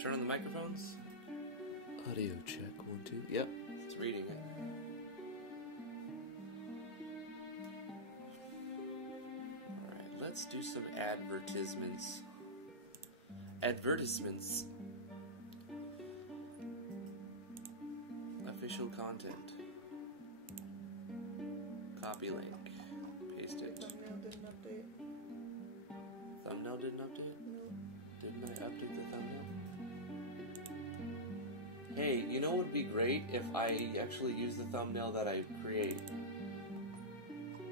turn on the microphones. Audio check, 1, 2. Yep, it's reading it. Alright, let's do some advertisements. Advertisements. Official content. Copy link. Paste it. Thumbnail didn't update. Thumbnail didn't update? No. Didn't I update the thumbnail? Hey, you know what would be great if I actually use the thumbnail that I create?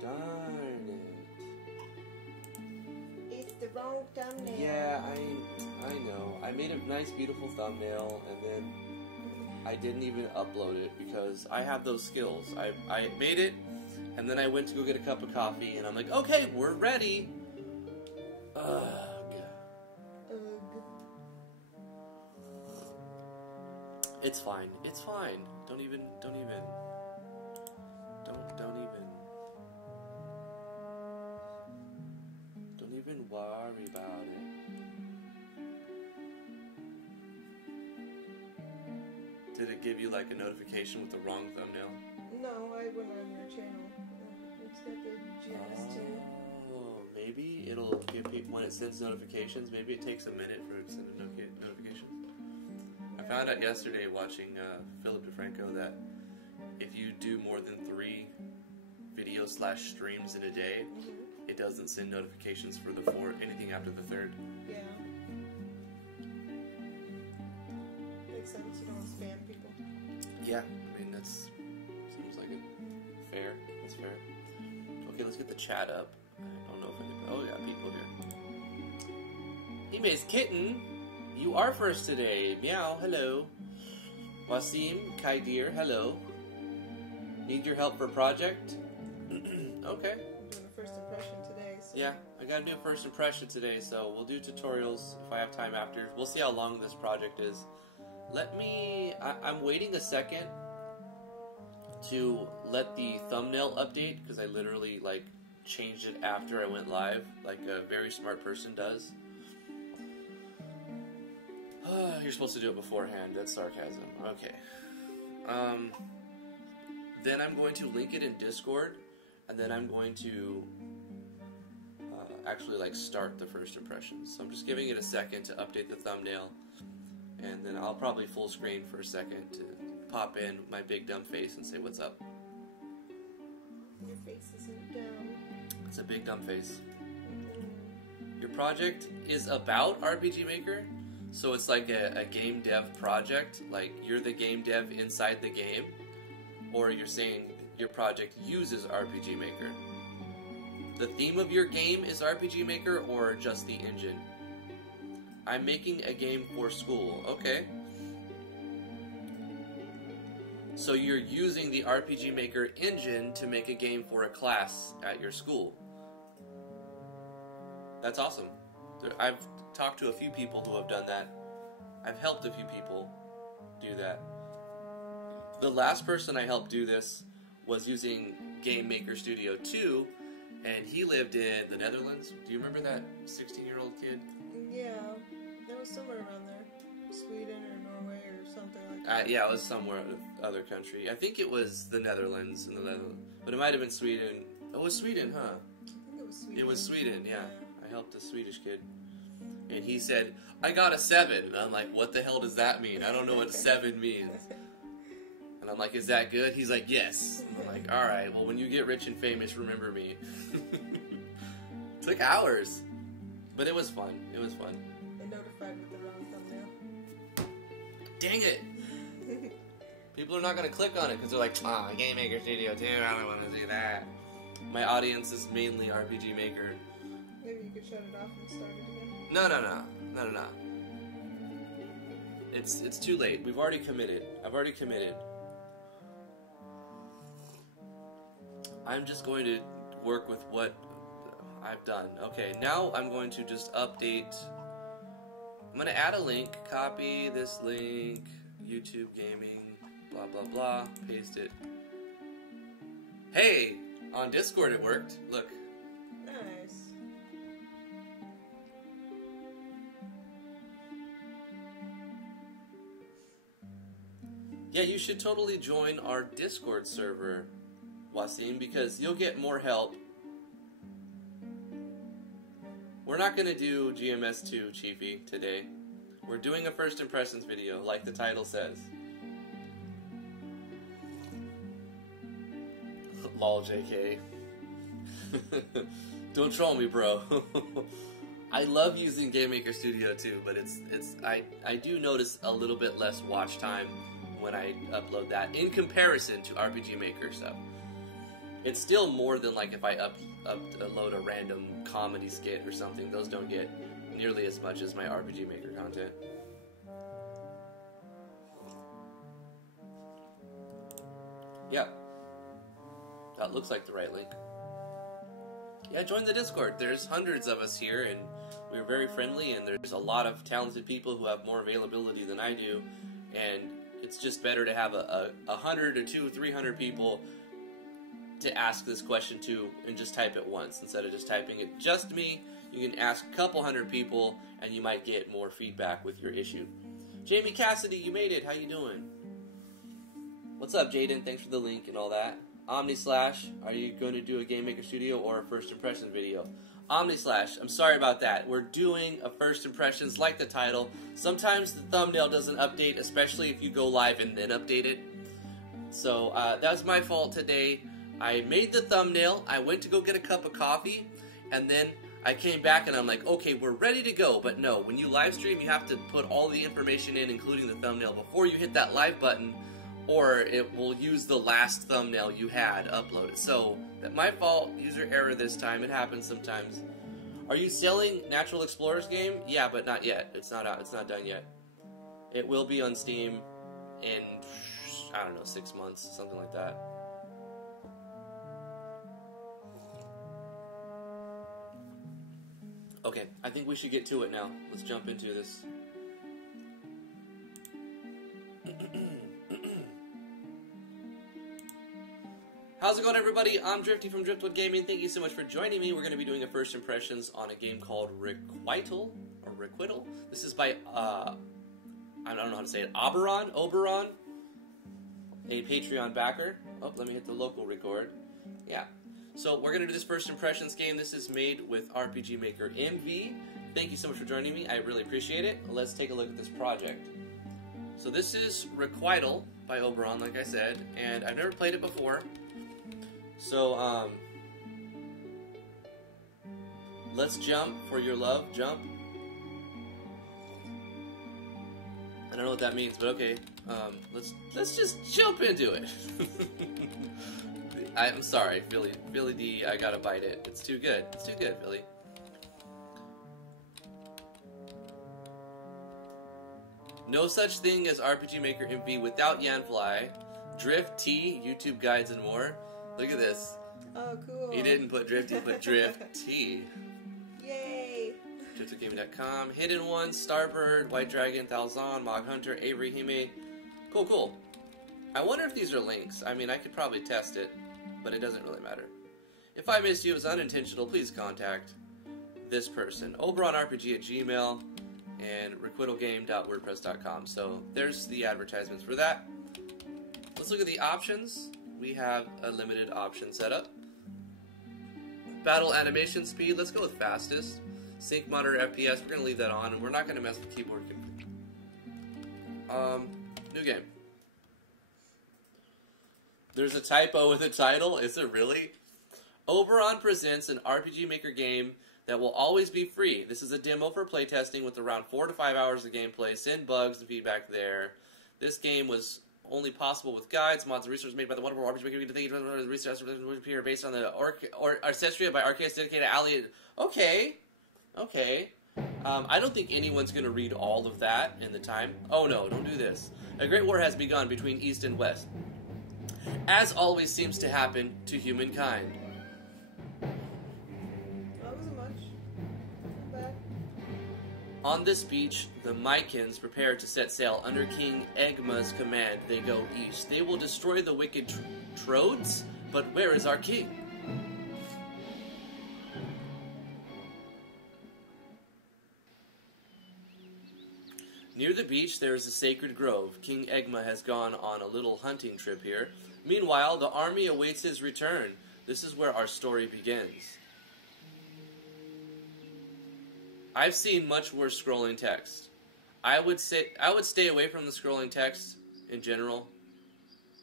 Darn it. It's the wrong thumbnail. Yeah, I know. I made a nice, beautiful thumbnail, and then I didn't even upload it because I have those skills. I made it, and then I went to go get a cup of coffee, and I'm like, okay, we're ready. Ugh. It's fine. It's fine. Don't even. Don't even worry about it. Did it give you like a notification with the wrong thumbnail? No, I went on your channel. It's got the GS too. Oh, maybe it'll give people when it sends notifications. Maybe it takes a minute for it to send a notification. I found out yesterday watching Philip DeFranco that if you do more than 3 video/streams in a day, it doesn't send notifications for the 4th, anything after the 3rd. Yeah. Makes sense, you don't spam people. Yeah, I mean, that's, seems like it. Fair, that's fair. Okay, let's get the chat up. I don't know if anybody, oh yeah, people here. Hey, Miss Kitten, you are first today. Meow, hello. Wasim, Kaidir, hello. Need your help for a project? Okay. I'm doing a first impression today. So. Yeah, I gotta do a first impression today, so we'll do tutorials if I have time after. We'll see how long this project is. I'm waiting a second to let the thumbnail update, because I literally, like, changed it after I went live, like a very smart person does. You're supposed to do it beforehand. That's sarcasm. Okay. Then I'm going to link it in Discord, and then I'm going to actually like start the first impressions. So I'm just giving it a second to update the thumbnail, and then I'll probably full screen for a second to pop in my big dumb face and say what's up. Your face isn't dumb. It's a big dumb face. Your project is about RPG Maker, so it's like a game dev project, like you're the game dev inside the game, or you're saying your project uses RPG Maker. The theme of your game is RPG Maker or just the engine? I'm making a game for school. Okay. So you're using the RPG Maker engine to make a game for a class at your school. That's awesome. I've talked to a few people who have done that. I've helped a few people do that. The last person I helped do this was using Game Maker Studio 2, and he lived in the Netherlands. Do you remember that 16-year-old kid? Yeah, that was somewhere around there. Sweden or Norway or something like that. Yeah, it was somewhere other country. I think it was the Netherlands, but it might have been Sweden. Oh, it was Sweden, huh? I think it was Sweden. It was Sweden, yeah. I helped a Swedish kid. And he said, I got a 7. And I'm like, what the hell does that mean? I don't know what 7 means. And I'm like, is that good? He's like, yes. And I'm like, alright, well, when you get rich and famous, remember me. Took hours. But it was fun. It was fun. They notified with the wrong thumbnail. Dang it! People are not going to click on it because they're like, Game Maker Studio 2, I don't want to do that. My audience is mainly RPG Maker. Maybe you could shut it off and start it again. No. It's too late. We've already committed. I've already committed. I'm just going to work with what I've done. Okay, now I'm going to just update. I'm going to add a link, copy this link, YouTube Gaming, blah, blah, blah, paste it. Hey, on Discord it worked. Look. Nice. Yeah, you should totally join our Discord server, Wasim, because you'll get more help. We're not going to do GMS2, Chiefy, today. We're doing a first impressions video, like the title says. Lol, JK. Don't troll me, bro. I love using GameMaker Studio too, but I do notice a little bit less watch time when I upload that in comparison to RPG Maker stuff. It's still more than like if I upload a random comedy skit or something. Those don't get nearly as much as my RPG Maker content. Yeah. That looks like the right link. Yeah, join the Discord. There's hundreds of us here, and we're very friendly, and there's a lot of talented people who have more availability than I do, and it's just better to have 100 or 200, 300 people to ask this question to, and just type it once, instead of just typing it just me. You can ask a couple hundred people, and you might get more feedback with your issue. Jamie Cassidy, you made it. How you doing? What's up, Jaden? Thanks for the link and all that. OmniSlash, are you going to do a GameMaker Studio or a first impression video? OmniSlash, I'm sorry about that. We're doing a first impressions like the title. Sometimes the thumbnail doesn't update, especially if you go live and then update it. So that was my fault today. I made the thumbnail, I went to go get a cup of coffee, and then I came back and I'm like, okay, we're ready to go. But no, when you live stream, you have to put all the information in, including the thumbnail, before you hit that live button, or it will use the last thumbnail you had uploaded. So, my fault, user error this time, it happens sometimes. Are you selling Natural Explorers game? Yeah, but not yet. It's not out, it's not done yet. It will be on Steam in, I don't know, 6 months, something like that. Okay, I think we should get to it now. Let's jump into this. How's it going, everybody? I'm Drifty from Driftwood Gaming. Thank you so much for joining me. We're going to be doing a first impressions on a game called Requital, or Requital. This is by, I don't know how to say it, Oberon, a Patreon backer. Oh, let me hit the local record. Yeah. So we're going to do this first impressions game. This is made with RPG Maker MV. Thank you so much for joining me. I really appreciate it. Let's take a look at this project. So this is Requital by Oberon, like I said, and I've never played it before. So, let's jump for your love. Jump. I don't know what that means, but okay. Let's just jump into it. I'm sorry, Philly D. I gotta bite it. It's too good. It's too good, Philly. No such thing as RPG Maker MV without Yanfly, Drift T, YouTube guides, and more. Look at this. Oh, cool. He didn't put Drift, he put Drift T. Yay. DriftWoodGaming.com. Hidden One, Starbird, White Dragon, Thalzon, Mog Hunter, Avery Hime. Cool, cool. I wonder if these are links. I mean, I could probably test it, but it doesn't really matter. If I missed you, it was unintentional. Please contact this person. OberonRPG at Gmail and requitalgame.wordpress.com. So there's the advertisements for that. Let's look at the options. We have a limited option setup. Battle animation speed, let's go with fastest. Sync monitor FPS, we're going to leave that on, and we're not going to mess with keyboard. New game. There's a typo with the title, is it really? Oberon presents an RPG Maker game that will always be free. This is a demo for playtesting with around 4 to 5 hours of gameplay. Send bugs and feedback there. This game was only possible with guides, mods, and resources made by the wonderful RPG Maker. Thank you for the research here based on the Ancestria by Arceus dedicated Ali. Okay. I don't think anyone's going to read all of that in the time. Oh no, don't do this. A great war has begun between East and West, as always seems to happen to humankind. That wasn't much. Not bad. On this beach, the Mycans prepare to set sail under King Egma's command. They go east. They will destroy the wicked Troads, but where is our king? Near the beach, there is a sacred grove. King Egma has gone on a little hunting trip here. Meanwhile, the army awaits his return. This is where our story begins. I've seen much worse scrolling text. I would stay away from the scrolling text in general.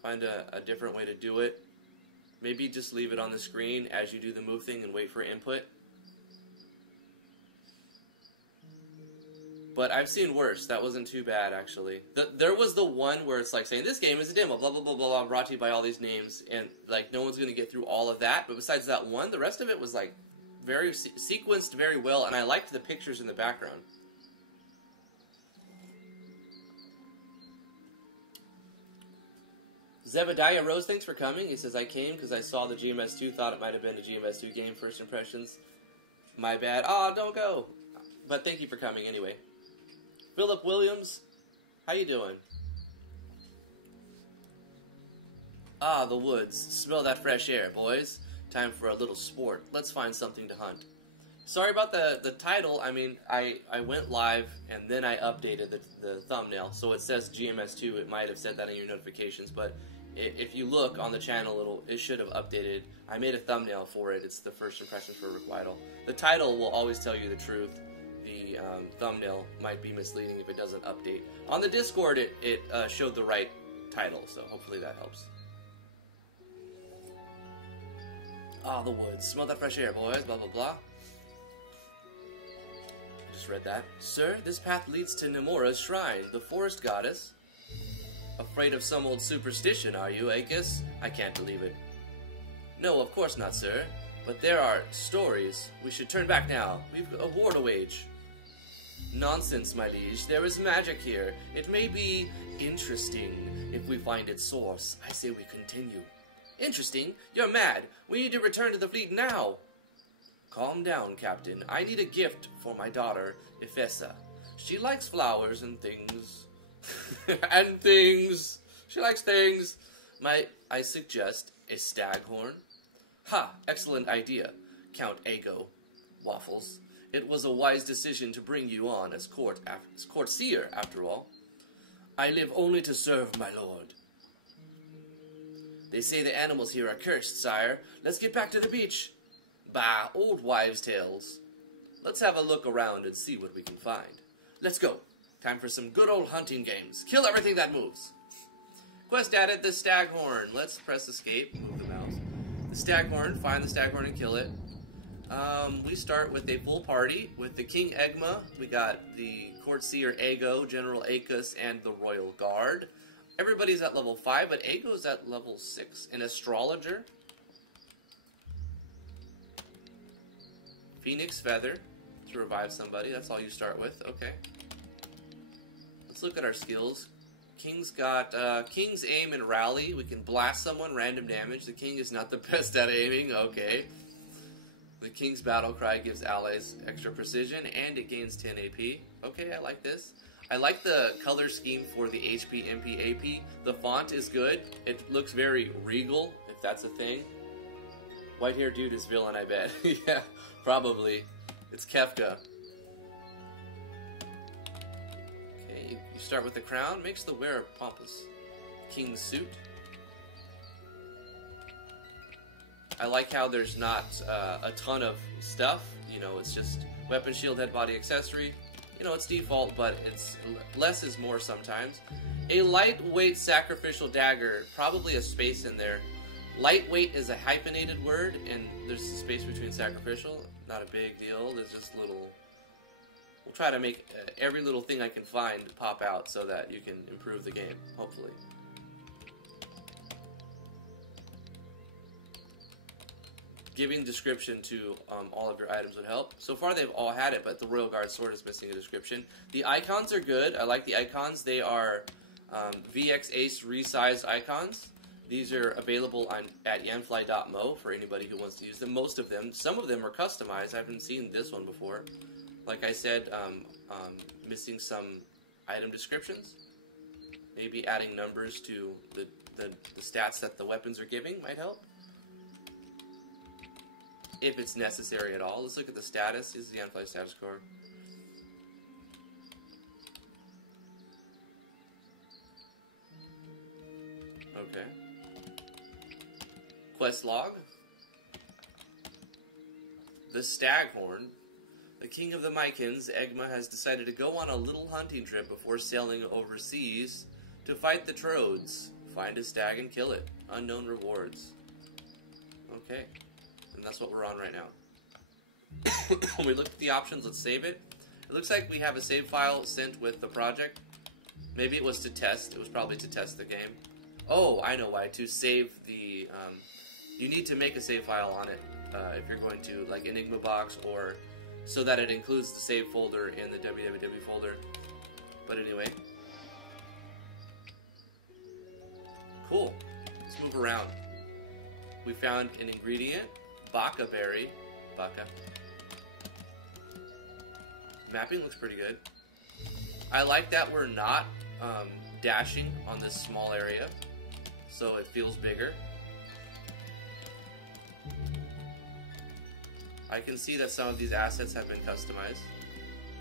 Find a different way to do it. Maybe just leave it on the screen as you do the move thing and wait for input. But I've seen worse. That wasn't too bad, actually. There was the one where it's like saying, this game is a demo, blah, blah, blah, blah, blah, brought to you by all these names, and like no one's going to get through all of that. But besides that one, the rest of it was like very sequenced very well, and I liked the pictures in the background. Zebediah Rose, thanks for coming. He says, I came because I saw the GMS2, thought it might have been a GMS2 game, first impressions. My bad. Oh, don't go. But thank you for coming anyway. Philip Williams, how you doing? Ah, the woods. Smell that fresh air, boys. Time for a little sport. Let's find something to hunt. Sorry about the title. I mean, I went live and then I updated the thumbnail. So it says GMS2. It might have said that in your notifications, but if you look on the channel, it should have updated. I made a thumbnail for it. It's the first impressions for Requital. The title will always tell you the truth. The thumbnail might be misleading if it doesn't update. On the Discord, it showed the right title, so hopefully that helps. Ah, the woods. Smell that fresh air, boys. Blah, blah, blah. Just read that. Sir, this path leads to Nemora's shrine, the forest goddess. Afraid of some old superstition, are you, Aegis? I can't believe it. No, of course not, sir. But there are stories. We should turn back now. We've a war to wage. Nonsense, my liege. There is magic here. It may be interesting if we find its source. I say we continue. Interesting? You're mad. We need to return to the fleet now. Calm down, Captain. I need a gift for my daughter, Ifessa. She likes flowers and things. And things. She likes things. I suggest a staghorn. Ha! Excellent idea, Count Ago. Waffles. It was a wise decision to bring you on as courtier, after all. I live only to serve my lord. They say the animals here are cursed, sire. Let's get back to the beach. Bah, old wives' tales. Let's have a look around and see what we can find. Let's go. Time for some good old hunting games. Kill everything that moves. Quest added, the staghorn. Let's press escape, move the mouse. The staghorn, find the staghorn and kill it. We start with a full party with the King Egma. We got the Courtier Ego, General Acus, and the Royal Guard. Everybody's at level 5, but Ago's at level 6. An Astrologer. Phoenix Feather to revive somebody. That's all you start with. Okay. Let's look at our skills. King's got King's Aim and Rally. We can blast someone, random damage. The King is not the best at aiming. Okay. The King's Battle Cry gives allies extra precision, and it gains 10 AP. Okay, I like this. I like the color scheme for the HP, MP, AP. The font is good. It looks very regal, if that's a thing. White hair dude is villain, I bet. Yeah, probably. It's Kefka. Okay, you start with the crown. Makes the wearer pompous. King's suit. I like how there's not a ton of stuff. You know, it's just weapon, shield, head, body, accessory. You know, it's default, but it's less is more sometimes. A lightweight sacrificial dagger, probably a space in there. Lightweight is a hyphenated word, and there's a space between sacrificial. Not a big deal. There's just little... We'll try to make every little thing I can find pop out so that you can improve the game, hopefully. Giving description to all of your items would help. So far they've all had it, but the Royal Guard sword is missing a description. The icons are good. I like the icons. They are VX Ace resized icons. These are available at yanfly.mo for anybody who wants to use them. Most of them. Some of them are customized. I haven't seen this one before. Like I said, missing some item descriptions. Maybe adding numbers to the stats that the weapons are giving might help. If it's necessary at all. Let's look at the status. This is the Untitled status card. Okay. Quest log. The Staghorn. The king of the Mycans, Egma, has decided to go on a little hunting trip before sailing overseas to fight the Troads. Find a stag and kill it. Unknown rewards. Okay. And that's what we're on right now. When we look at the options, let's save it. It looks like we have a save file sent with the project. Maybe it was to test. It was probably to test the game. Oh, I know why. To save the... you need to make a save file on it if you're going to, like, Enigma box, or so that it includes the save folder in the www folder. But anyway. Cool. Let's move around. We found an ingredient. Baka berry. Baka. Mapping looks pretty good. I like that we're not dashing on this small area, so it feels bigger. I can see that some of these assets have been customized.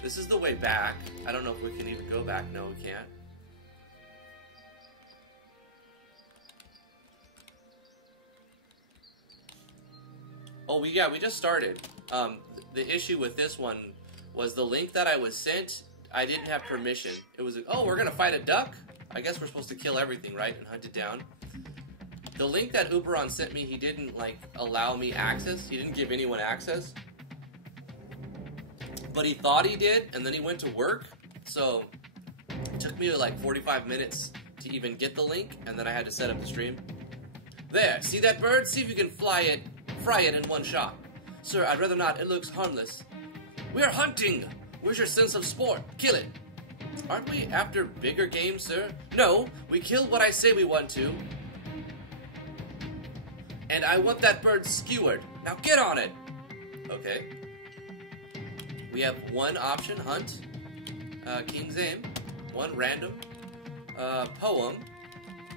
This is the way back. I don't know if we can even go back. No, we can't. Oh, we just started. The issue with this one was the link that I was sent, I didn't have permission. It was, oh, we're gonna fight a duck? I guess we're supposed to kill everything, right? And hunt it down. The link that Oberon sent me, he didn't, like, allow me access. He didn't give anyone access. But he thought he did, and then he went to work. So, it took me, like, 45 minutes to even get the link, and then I had to set up the stream. There, see that bird? See if you can fry it in one shot. Sir, I'd rather not. It looks harmless. We're hunting! Where's your sense of sport? Kill it! Aren't we after bigger games, sir? No, we kill what I say we want to. And I want that bird skewered. Now get on it! Okay. We have one option, hunt. King's Aim. One random. Poem.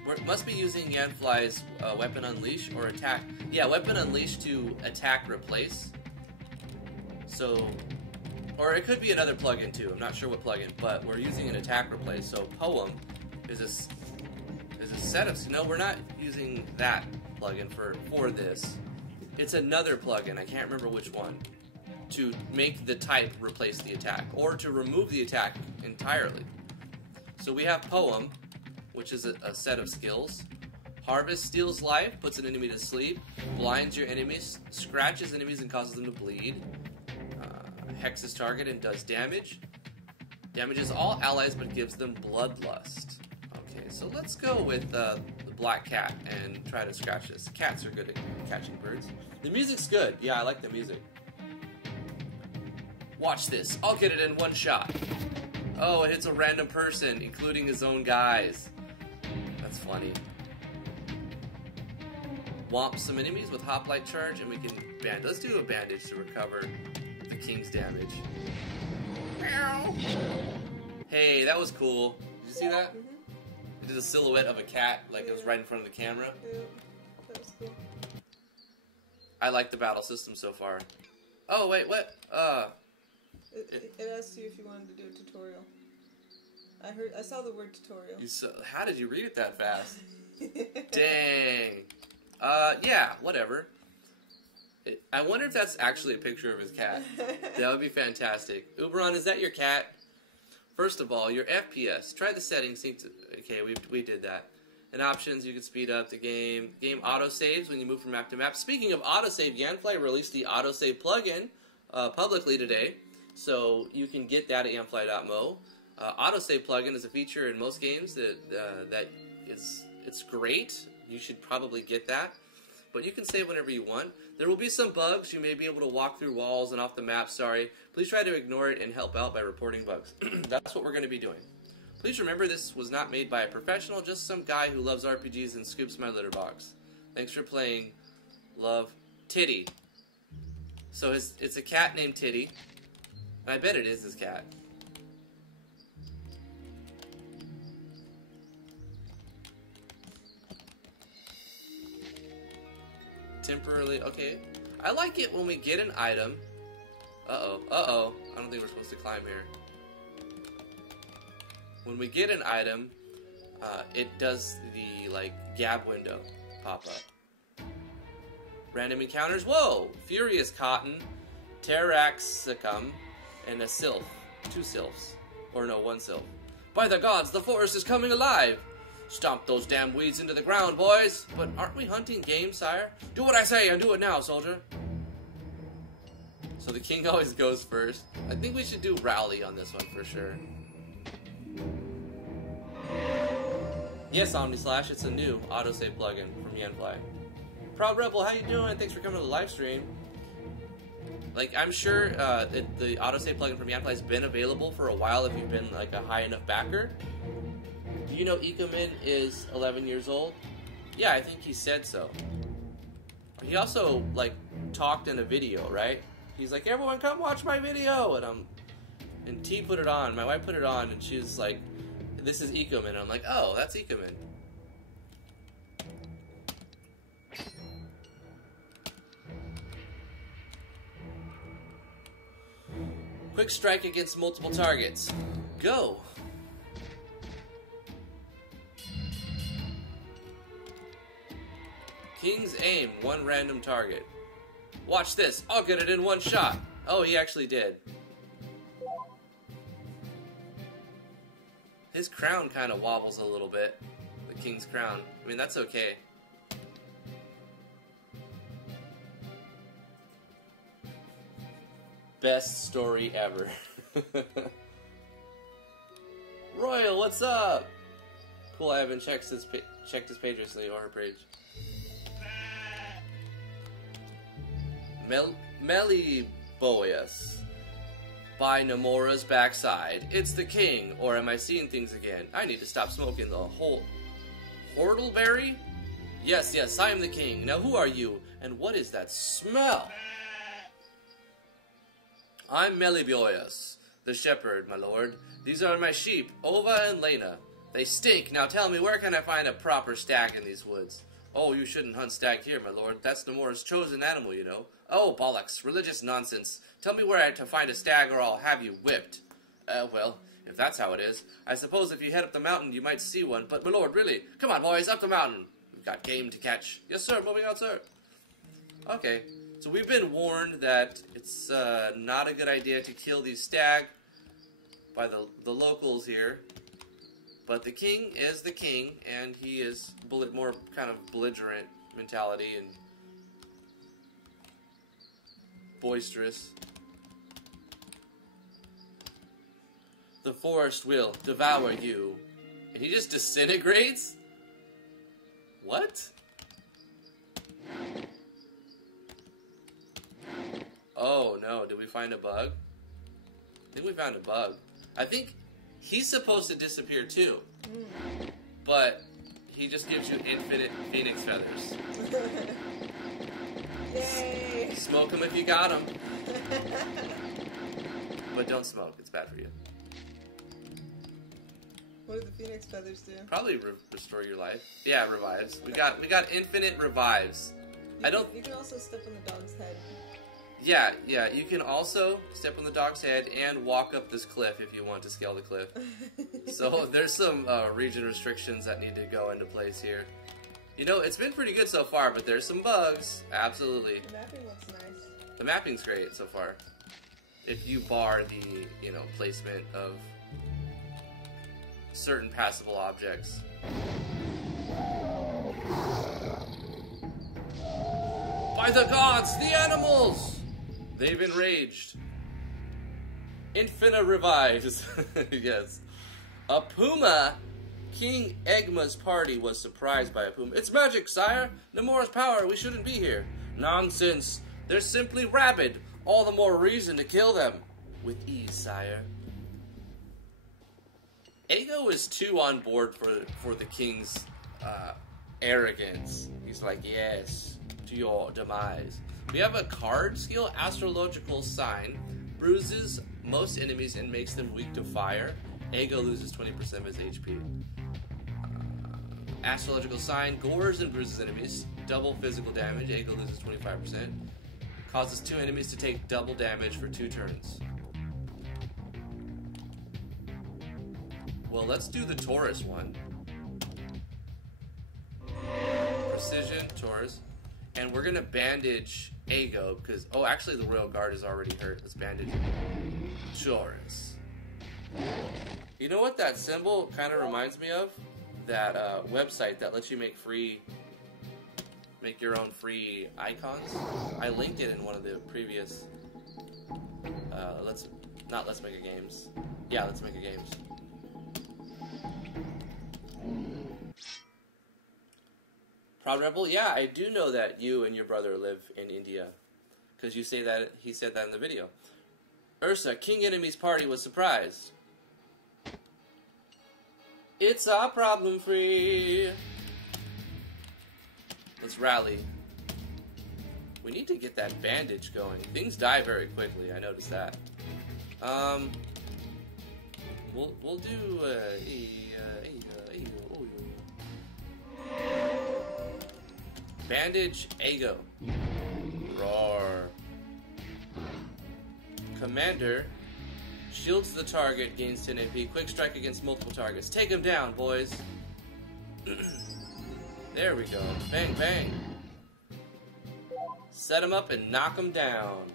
We must be using Yanfly's Weapon Unleash or attack. Yeah, Weapon Unleash to attack replace. So, or it could be another plugin too. I'm not sure what plugin, but we're using an attack replace. So Poem is a set of. No, we're not using that plugin for this. It's another plugin. I can't remember which one. To make the type replace the attack, or to remove the attack entirely. So we have Poem, which is a set of skills. Harvest steals life, puts an enemy to sleep, blinds your enemies, scratches enemies and causes them to bleed, hexes target and does damage, damages all allies but gives them bloodlust. Okay, so let's go with the black cat and try to scratch this. Cats are good at catching birds. The music's good. Yeah, I like the music. Watch this. I'll get it in one shot. Oh, it hits a random person, including his own guys. That's funny. Womp some enemies with hoplite charge, and we can bandage. Let's do a bandage to recover the king's damage. Meow. Hey, that was cool. Did you see that? Mm-hmm. It did a silhouette of a cat, like it was right in front of the camera. Yeah, that was cool. I like the battle system so far. Oh, wait, what? It asked you if you wanted to do a tutorial. I saw the word tutorial. How did you read it that fast? Dang. Yeah, whatever. I wonder if that's actually a picture of his cat. That would be fantastic. Oberon, is that your cat? First of all, your FPS. Try the settings. Okay, we did that. In options, you can speed up the game. Game autosaves when you move from map to map. Speaking of autosave, Yanfly released the autosave plugin publicly today. So you can get that at yanfly.mo. Autosave plugin is a feature in most games it's great. You should probably get that. But you can save whenever you want. There will be some bugs. You may be able to walk through walls and off the map. Sorry. Please try to ignore it and help out by reporting bugs. That's what we're going to be doing. Please remember this was not made by a professional, just some guy who loves RPGs and scoops my litter box. Thanks for playing. Love, Titty. So it's a cat named Titty. And I bet it is his cat. Temporarily, okay. I like it when we get an item. Uh-oh. I don't think we're supposed to climb here. When we get an item, it does the thingy, like gap window, pop up. Random encounters, whoa! Furious Cotton, Taraxacum, and a Sylph. 2 Sylphs. Or no, 1 Sylph. By the gods, the forest is coming alive! Stomp those damn weeds into the ground, boys! But aren't we hunting game, sire? Do what I say and do it now, soldier! So the king always goes first. I think we should do rally on this one for sure. Yes, OmniSlash, it's a new autosave plugin from Yanfly. Proud Rebel, how you doing? Thanks for coming to the live stream. Like, I'm sure that the autosave plugin from Yanfly has been available for a while if you've been like a high enough backer. Do you know Ikomin is 11 years old? Yeah, I think he said so. He also like talked in a video, right? He's like, everyone come watch my video, and T put it on. My wife put it on, and she was like, this is Ikomin. And I'm like, oh, that's Ikomin. Quick strike against multiple targets. Go! King's aim, 1 random target. Watch this, I'll get it in 1 shot. Oh, he actually did. His crown kind of wobbles a little bit. The king's crown. I mean, that's okay. Best story ever. Royal, what's up? Cool, I haven't checked his page recently, or her page. Meliboeus. By Nomura's backside. It's the king, or am I seeing things again? I need to stop smoking the whole... Whortleberry? Yes, yes, I am the king. Now who are you, and what is that smell? I'm Meliboeus, the shepherd, my lord. These are my sheep, Ova and Lena. They stink. Now tell me, where can I find a proper stag in these woods? Oh, you shouldn't hunt stag here, my lord. That's Nomura's chosen animal, you know. Oh, bollocks. Religious nonsense. Tell me where to find a stag or I'll have you whipped. Well, if that's how it is, I suppose if you head up the mountain you might see one. But, my lord, really? Come on, boys, up the mountain. We've got game to catch. Yes, sir. Moving out, sir. Okay. So we've been warned that it's not a good idea to kill these stag by the locals here. But the king is the king, and he is more kind of belligerent mentality and boisterous. The forest will devour you. And he just disintegrates? What? Oh no, did we find a bug? I think we found a bug. I think he's supposed to disappear too. But he just gives you infinite phoenix feathers. Yay! Smoke him if you got him. But don't smoke, it's bad for you. What do the phoenix feathers do? Probably restore your life. Yeah, revives. We got infinite revives. You can also step on the dog's head. Yeah, you can also step on the dog's head and walk up this cliff if you want to scale the cliff. So there's some region restrictions that need to go into place here. You know, it's been pretty good so far, but there's some bugs. Absolutely. The mapping looks nice. The mapping's great so far. If you bar the, placement of certain passable objects. By the gods, the animals! They've enraged. Infinite revives. Yes. A puma. King Egma's party was surprised by a puma. It's magic, sire. Nomura's power. We shouldn't be here. Nonsense. They're simply rabid. All the more reason to kill them. With ease, sire. Ego is too on board for the king's arrogance. He's like, yes, to your demise. We have a card skill, Astrological Sign. Bruises most enemies and makes them weak to fire. Ego loses 20% of his HP. Astrological Sign gores and bruises enemies. Double physical damage. Ego loses 25%. Causes 2 enemies to take double damage for 2 turns. Well, let's do the Taurus one. Saboteurs. And we're gonna bandage Ago, because, oh, actually the Royal Guard is already hurt. Let's bandage Chorus. You know what that symbol kind of reminds me of? That website that lets you make your own free icons. I linked it in one of the previous, Let's Make a Games. Yeah, Let's Make a Games. Proud Rebel, yeah, I do know that you and your brother live in India. Because he said that in the video. Ursa, King Enemy's party was surprised. It's our problem free. Let's rally. We need to get that bandage going. Things die very quickly, I noticed that. We'll do bandage Ago. Roar. Commander shields the target, gains 10 AP. Quick strike against multiple targets. Take him down, boys. There we go. Bang, bang. Set him up and knock him down.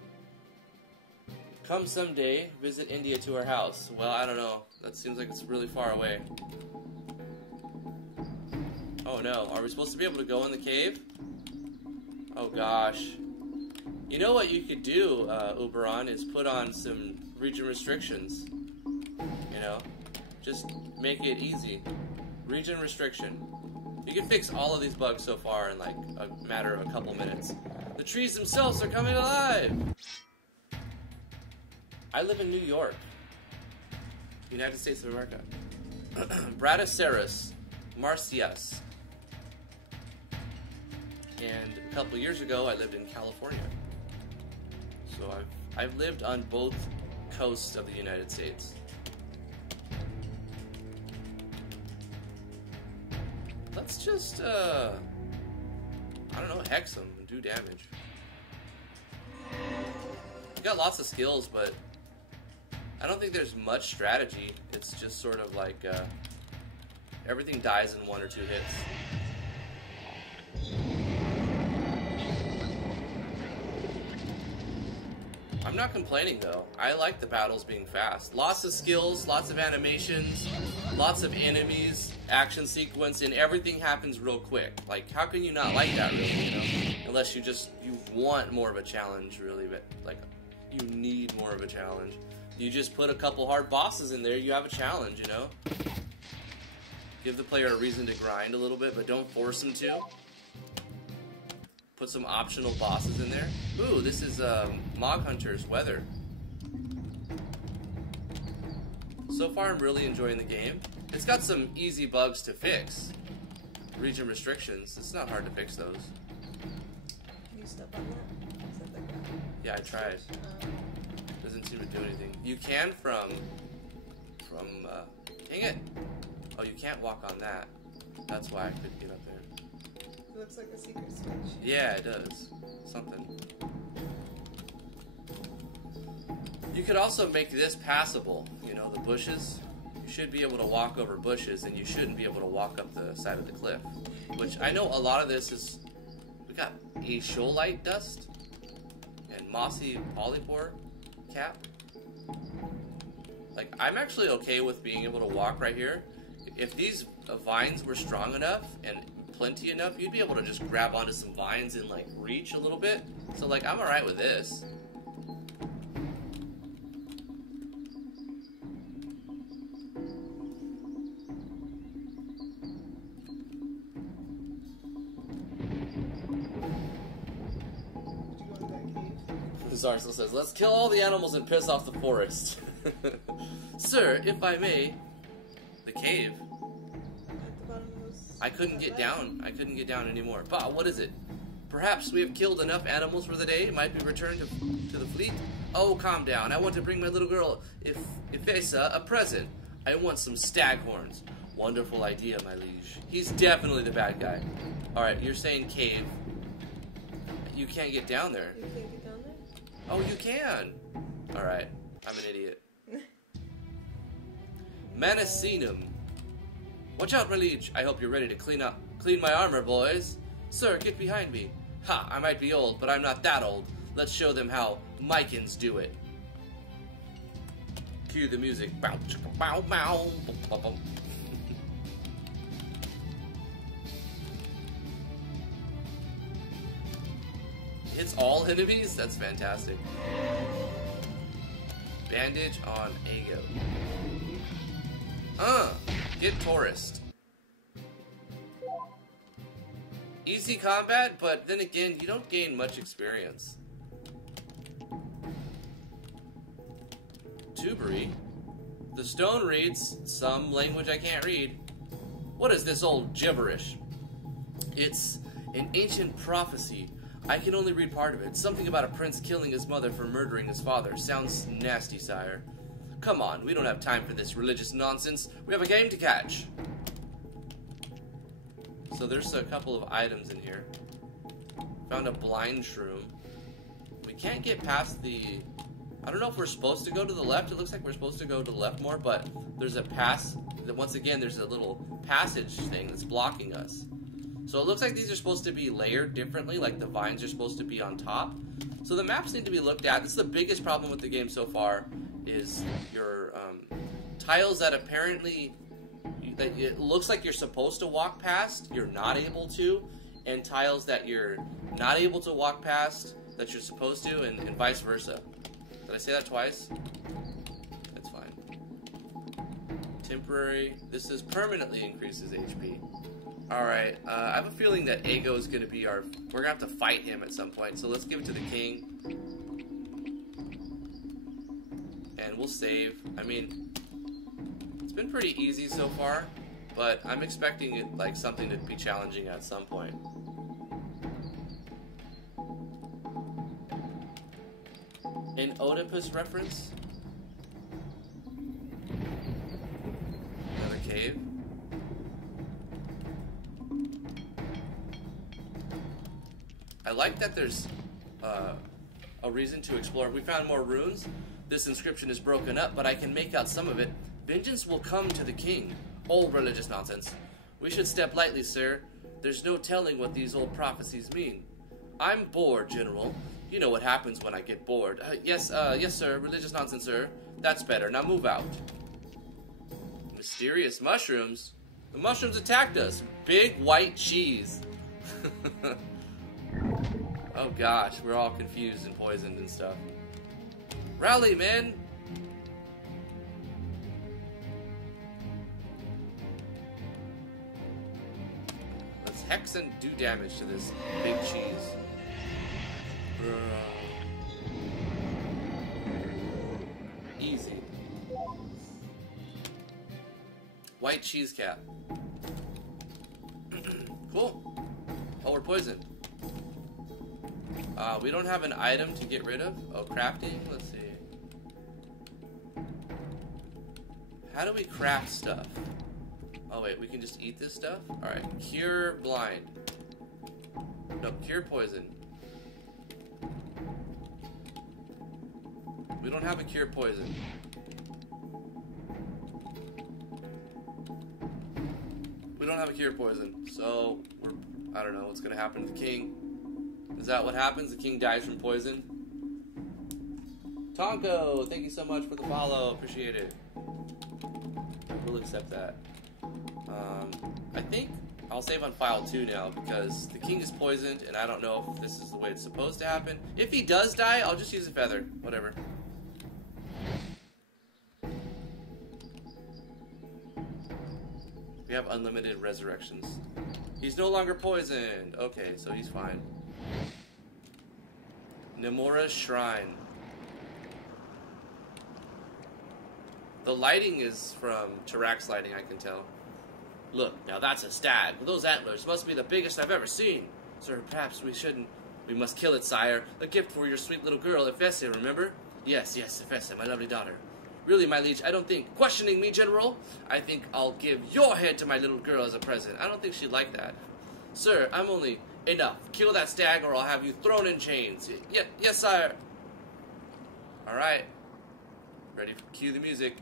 Come someday, visit India to our house. Well, I don't know. That seems like it's really far away. Oh no, are we supposed to be able to go in the cave? Oh gosh. You know what you could do, Oberon, is put on some region restrictions. You know? Just make it easy. Region restriction. You can fix all of these bugs so far in like a matter of a couple minutes. The trees themselves are coming alive! I live in New York. United States of America. Braticeras. Marcias. And a couple years ago, I lived in California. So I've lived on both coasts of the United States. Let's just, I don't know, hex them and do damage. We got lots of skills, but I don't think there's much strategy. It's just sort of like, everything dies in 1 or 2 hits. I'm not complaining though. I like the battles being fast. Lots of skills, lots of animations, lots of enemies, action sequence, and everything happens real quick. Like, how can you not like that, really, you know? Unless you want more of a challenge, really, but, like, you need more of a challenge. You just put a couple hard bosses in there, you have a challenge, you know? Give the player a reason to grind a little bit, but don't force them to. Put some optional bosses in there. Ooh, this is Mog Hunter's Weather. So far, I'm really enjoying the game. It's got some easy bugs to fix. Region restrictions. It's not hard to fix those. Can you step on that? Is that like that? Yeah, I tried. Doesn't seem to do anything. You can from dang it. Oh, you can't walk on that. That's why I couldn't get up there. It looks like a secret switch. Yeah, it does. Something. You could also make this passable. You know, the bushes. You should be able to walk over bushes, and you shouldn't be able to walk up the side of the cliff. Which, I know a lot of this is... We got a shoalite dust and mossy polypore cap. Like, I'm actually okay with being able to walk right here. If these vines were strong enough and plenty enough, you'd be able to just grab onto some vines and, like, reach a little bit. So, like, I'm alright with this. Zarwell says, let's kill all the animals and piss off the forest. Sir, if I may. The cave. I couldn't get down. I couldn't get down anymore. Bah, what is it? Perhaps we have killed enough animals for the day. Might be returned to the fleet. Oh, calm down. I want to bring my little girl, Ifesa, a present. I want some stag horns. Wonderful idea, my liege. He's definitely the bad guy. Alright, you're saying cave. You can't get down there. You can't get down there? Oh, you can. Alright, I'm an idiot. Manacinum. Watch out, my liege. I hope you're ready to clean my armor, boys. Sir, get behind me. Ha, I might be old, but I'm not that old. Let's show them how Mykins do it. Cue the music. Bow, chicka, bow, bow, bow, bow, bow. Hits all enemies? That's fantastic. Bandage on Ego. Get Tourist. Easy combat, but then again, you don't gain much experience. Tubery. The stone reads some language I can't read. What is this old gibberish? It's an ancient prophecy. I can only read part of it. Something about a prince killing his mother for murdering his father. Sounds nasty, sire. Come on, we don't have time for this religious nonsense. We have a game to catch. So there's a couple of items in here. Found a blind shroom. We can't get past the... I don't know if we're supposed to go to the left. It looks like we're supposed to go to the left more, but there's a pass... Once again, there's a little passage thing that's blocking us. So it looks like these are supposed to be layered differently, like the vines are supposed to be on top. So the maps need to be looked at. This is the biggest problem with the game so far, is your tiles that apparently, that it looks like you're supposed to walk past, you're not able to, and tiles that you're not able to walk past, that you're supposed to, and vice versa. Did I say that twice? That's fine. Temporary. This is permanently increases HP. Alright, I have a feeling that Ego is going to be our... We're going to have to fight him at some point, so let's give it to the king. And we'll save. I mean, it's been pretty easy so far, but I'm expecting it, like, something to be challenging at some point. An Oedipus reference? Another cave? I like that there's a reason to explore. We found more runes. This inscription is broken up, but I can make out some of it. Vengeance will come to the king. Old religious nonsense. We should step lightly, sir. There's no telling what these old prophecies mean. I'm bored, General. You know what happens when I get bored. Yes, sir. Religious nonsense, sir. That's better. Now move out. Mysterious mushrooms? The mushrooms attacked us. Big white cheese. Oh gosh, we're all confused and poisoned and stuff. Rally, men! Let's hex and do damage to this big cheese. Easy. White cheese cap. Cool. Oh, we're poisoned. We don't have an item to get rid of. Oh, crafting? Let's see. How do we craft stuff? Oh, wait, we can just eat this stuff? Alright, cure blind. No, cure poison. We don't have a cure poison. We don't have a cure poison, so I don't know what's gonna happen to the king. Is that what happens? The king dies from poison? Tonko, thank you so much for the follow. Appreciate it. We'll accept that. I think I'll save on file 2 now because the king is poisoned and I don't know if this is the way it's supposed to happen. If he does die, I'll just use a feather. Whatever. We have unlimited resurrections. He's no longer poisoned. Okay, so he's fine. Nemora's Shrine. The lighting is from Tarak's lighting, I can tell. Look, now that's a stag. Those antlers must be the biggest I've ever seen. Sir, perhaps we shouldn't. We must kill it, sire. A gift for your sweet little girl, Efese, remember? Yes, Efese, my lovely daughter. Really, my liege, I don't think... Questioning me, General? I think I'll give your head to my little girl as a present. I don't think she'd like that. Sir, I'm only... Enough. Kill that stag or I'll have you thrown in chains. Yes, sire. Alright. Ready for cue the music.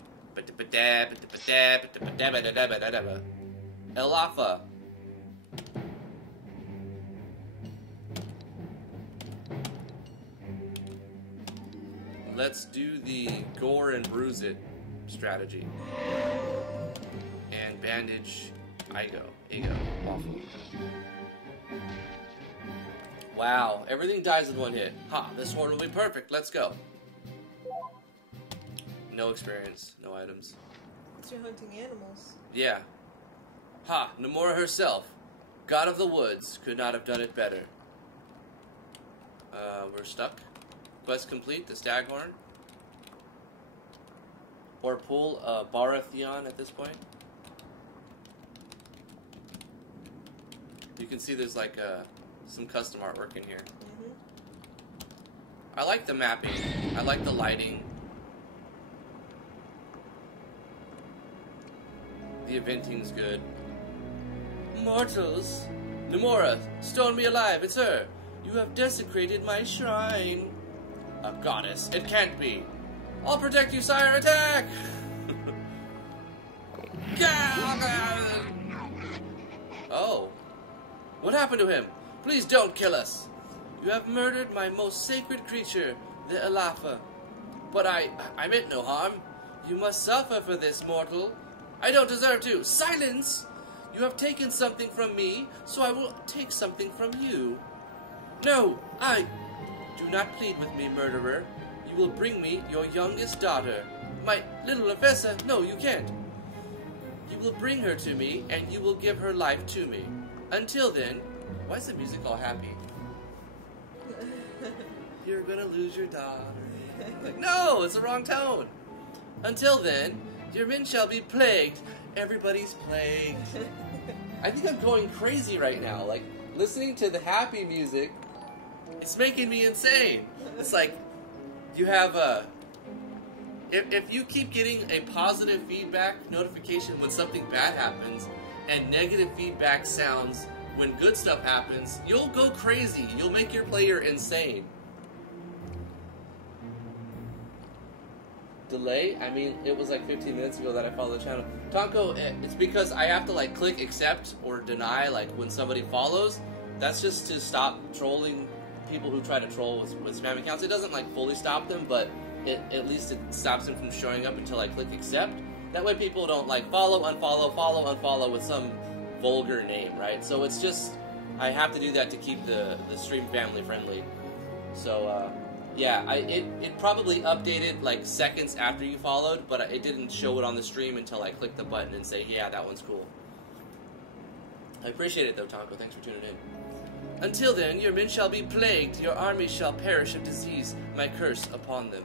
Elafa. let's do the gore and bruise it strategy. And bandage, Ego, awful. Wow, everything dies with one hit. Ha, this horn will be perfect, let's go. No experience, no items. You're hunting animals. Yeah. Ha, Namora herself, god of the woods, could not have done it better. We're stuck. Quest complete, the Staghorn. Or pull a Baratheon at this point. You can see there's like some custom artwork in here. Mm-hmm. I like the mapping. I like the lighting. The eventing's good. Mortals! Namora, stone me alive, it's her! You have desecrated my shrine! A goddess, it can't be! I'll protect you, sire, attack! Oh. What happened to him? Please don't kill us! You have murdered my most sacred creature, the Elafa. But I meant no harm. You must suffer for this, mortal. I don't deserve to. Silence! You have taken something from me, so I will take something from you. No, do not plead with me, murderer. You will bring me your youngest daughter. My little Efesa. No, you can't. You will bring her to me, and you will give her life to me. Until then, why is the music all happy? You're gonna lose your daughter. Like, no, it's the wrong tone. Until then, your men shall be plagued. Everybody's plagued. I think I'm going crazy right now. Like, listening to the happy music, it's making me insane. It's like, you have if you keep getting a positive feedback notification when something bad happens, and negative feedback sounds when good stuff happens, you'll go crazy. You'll make your player insane. Delay? I mean, it was like 15 minutes ago that I followed the channel. Tonko, it's because I have to like click accept or deny like when somebody follows. That's just to stop trolling people who try to troll with spam accounts. It doesn't like fully stop them, but at least it stops them from showing up until I click accept. That way people don't like follow, unfollow with some vulgar name, right? So it's just, I have to do that to keep the stream family friendly. So, yeah, it probably updated like seconds after you followed, but it didn't show it on the stream until I clicked the button and say, yeah, that one's cool. I appreciate it though, Tonko. Thanks for tuning in. Until then, your men shall be plagued, your armies shall perish of disease, my curse upon them.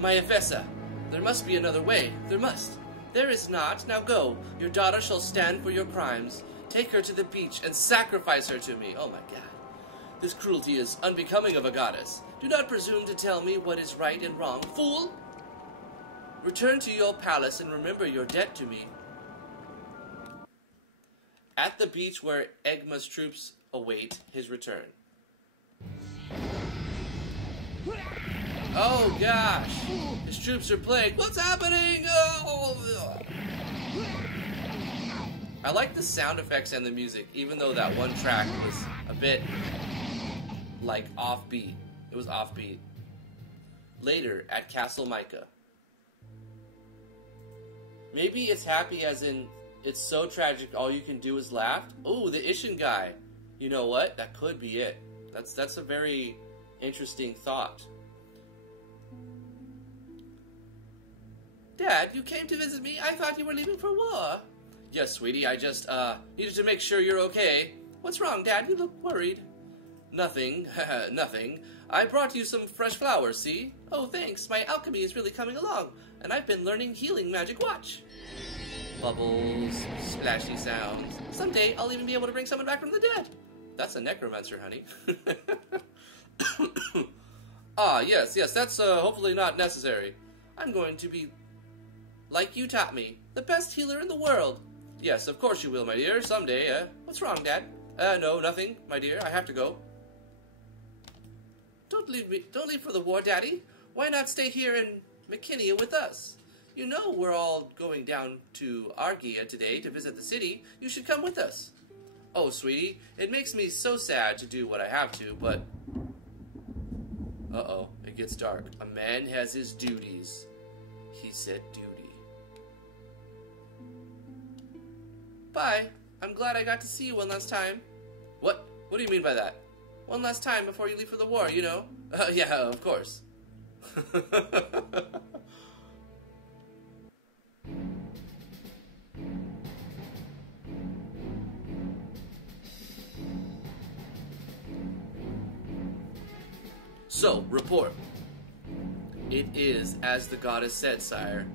My Efesa, there must be another way. There must. There is not. Now go. Your daughter shall stand for your crimes. Take her to the beach and sacrifice her to me. Oh my god. This cruelty is unbecoming of a goddess. Do not presume to tell me what is right and wrong, fool! Return to your palace and remember your debt to me. At the beach where Egma's troops await his return. Oh gosh! His troops are plagued. What's happening? Oh. I like the sound effects and the music, even though that one track was a bit, like, offbeat. It was offbeat. Later, at Castle Micah. Maybe it's happy as in, it's so tragic all you can do is laugh. Ooh, the Ishin guy. You know what? That could be it. That's a very interesting thought. Dad, you came to visit me? I thought you were leaving for war. Yes, sweetie, I just, needed to make sure you're okay. What's wrong, Dad? You look worried. Nothing. Nothing. I brought you some fresh flowers, see? Oh, thanks. My alchemy is really coming along, and I've been learning healing magic. Watch. Bubbles, splashy sounds. Someday, I'll even be able to bring someone back from the dead. That's a necromancer, honey. Ah, yes, that's, hopefully not necessary. I'm going to be like you taught me, the best healer in the world. Yes, of course you will, my dear, someday. What's wrong, Dad? No, nothing, my dear. I have to go. Don't leave for the war, Daddy. Why not stay here in McKinney with us? You know we're all going down to Argia today to visit the city. You should come with us. Oh, sweetie, it makes me so sad to do what I have to, but... Uh-oh, it gets dark. A man has his duties. He said duty. Bye. I'm glad I got to see you one last time. What? What do you mean by that? One last time before you leave for the war, you know? Yeah, of course. So, report. It is as the goddess said, sire.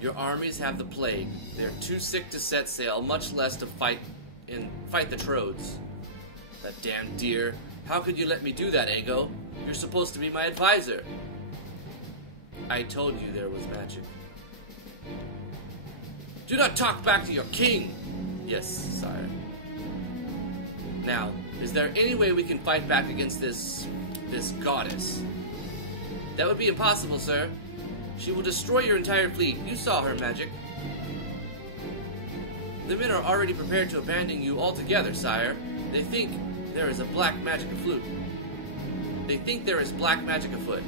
Your armies have the plague. They're too sick to set sail, much less to fight the Troads. That damn deer. How could you let me do that, Ego? You're supposed to be my advisor. I told you there was magic. Do not talk back to your king! Yes, sire. Now, is there any way we can fight back against this goddess? That would be impossible, sir. She will destroy your entire fleet. You saw her magic. The men are already prepared to abandon you altogether, sire. They think there is a black magic afoot. They think there is black magic afoot.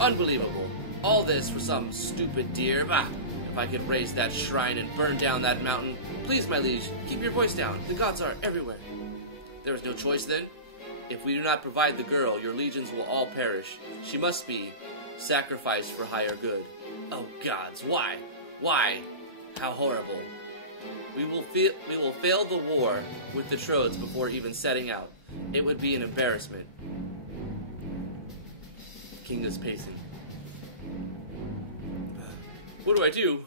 Unbelievable. All this for some stupid deer. Bah! If I could raise that shrine and burn down that mountain. Please, my liege, keep your voice down. The gods are everywhere. There is no choice then? If we do not provide the girl, your legions will all perish. She must be sacrificed for higher good. Oh gods, why? Why? How horrible. We will fail the war with the Troads before even setting out. It would be an embarrassment. King is pacing. What do I do?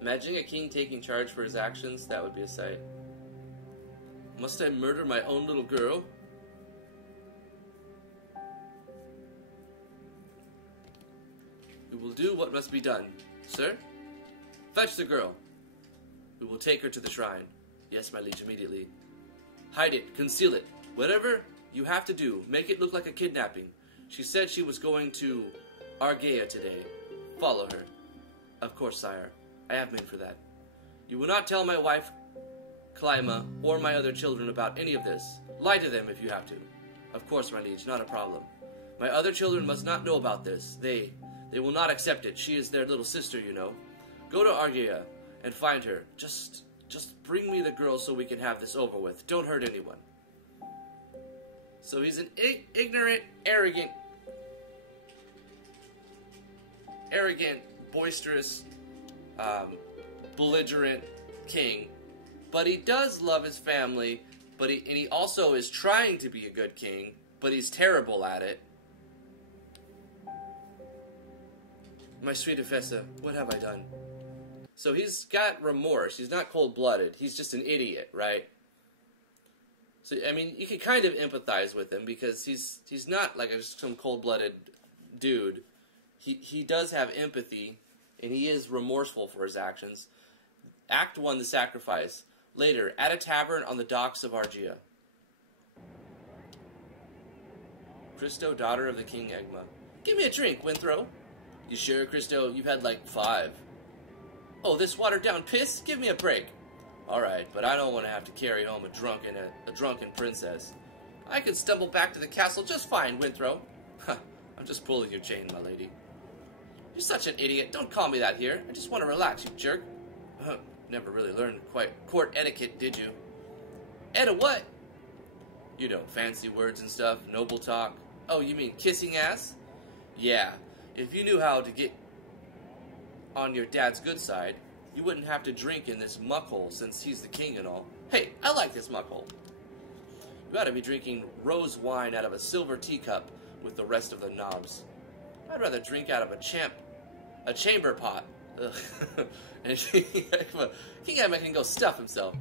Imagining a king taking charge for his actions, that would be a sight. Must I murder my own little girl? We will do what must be done. Sir? Fetch the girl. We will take her to the shrine. Yes, my liege, immediately. Hide it, conceal it. Whatever you have to do, make it look like a kidnapping. She said she was going to Argea today. Follow her. Of course, sire. I have men for that. You will not tell my wife, Kalima, or my other children about any of this. Lie to them if you have to. Of course, my liege, not a problem. My other children must not know about this. They will not accept it. She is their little sister, you know. Go to Argea and find her. Just bring me the girl so we can have this over with. Don't hurt anyone. So he's an ignorant, arrogant, boisterous, belligerent king. But he does love his family, and he also is trying to be a good king, but he's terrible at it. My sweet Efesa, what have I done? So he's got remorse. He's not cold-blooded. He's just an idiot, right? So, I mean, you can kind of empathize with him because he's not like some cold-blooded dude. He does have empathy, and he is remorseful for his actions. Act 1, the sacrifice. Later, at a tavern on the docks of Argea. Christo, daughter of the King Egma. Give me a drink, Winthrow. You sure, Christo? You've had like 5. Oh, this watered-down piss? Give me a break. Alright, but I don't want to have to carry home a drunken princess. I can stumble back to the castle just fine, Winthrow. I'm just pulling your chain, my lady. You're such an idiot. Don't call me that here. I just want to relax, you jerk. Never really learned quite court etiquette, did you? Etta what? You know, fancy words and stuff, noble talk. Oh, you mean kissing ass? Yeah, if you knew how to get on your dad's good side, you wouldn't have to drink in this muckhole since he's the king and all. Hey, I like this muckhole. You ought to be drinking rose wine out of a silver teacup with the rest of the knobs. I'd rather drink out of a chamber pot. And King Egma can go stuff himself.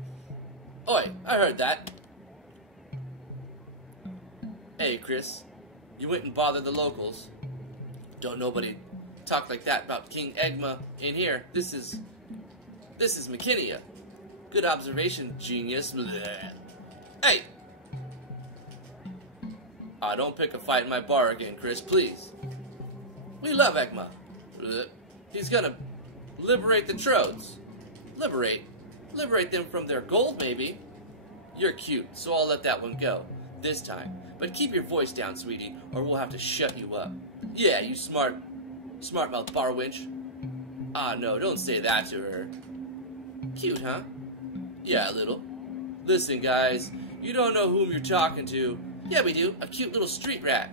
Oi, I heard that. Hey, Chris, you went and bothered the locals. Don't nobody talk like that about King Egma in here. This is McKinney. Good observation, genius. Bleh. Hey! Don't pick a fight in my bar again, Chris, please. We love Egma. Bleh. He's gonna liberate the Troads. Liberate them from their gold, maybe. You're cute, so I'll let that one go. This time. But keep your voice down, sweetie, or we'll have to shut you up. Yeah, you smart mouth bar wench. Ah, no, don't say that to her. Cute, huh? Yeah, a little. Listen, guys, you don't know whom you're talking to. Yeah, we do. A cute little street rat.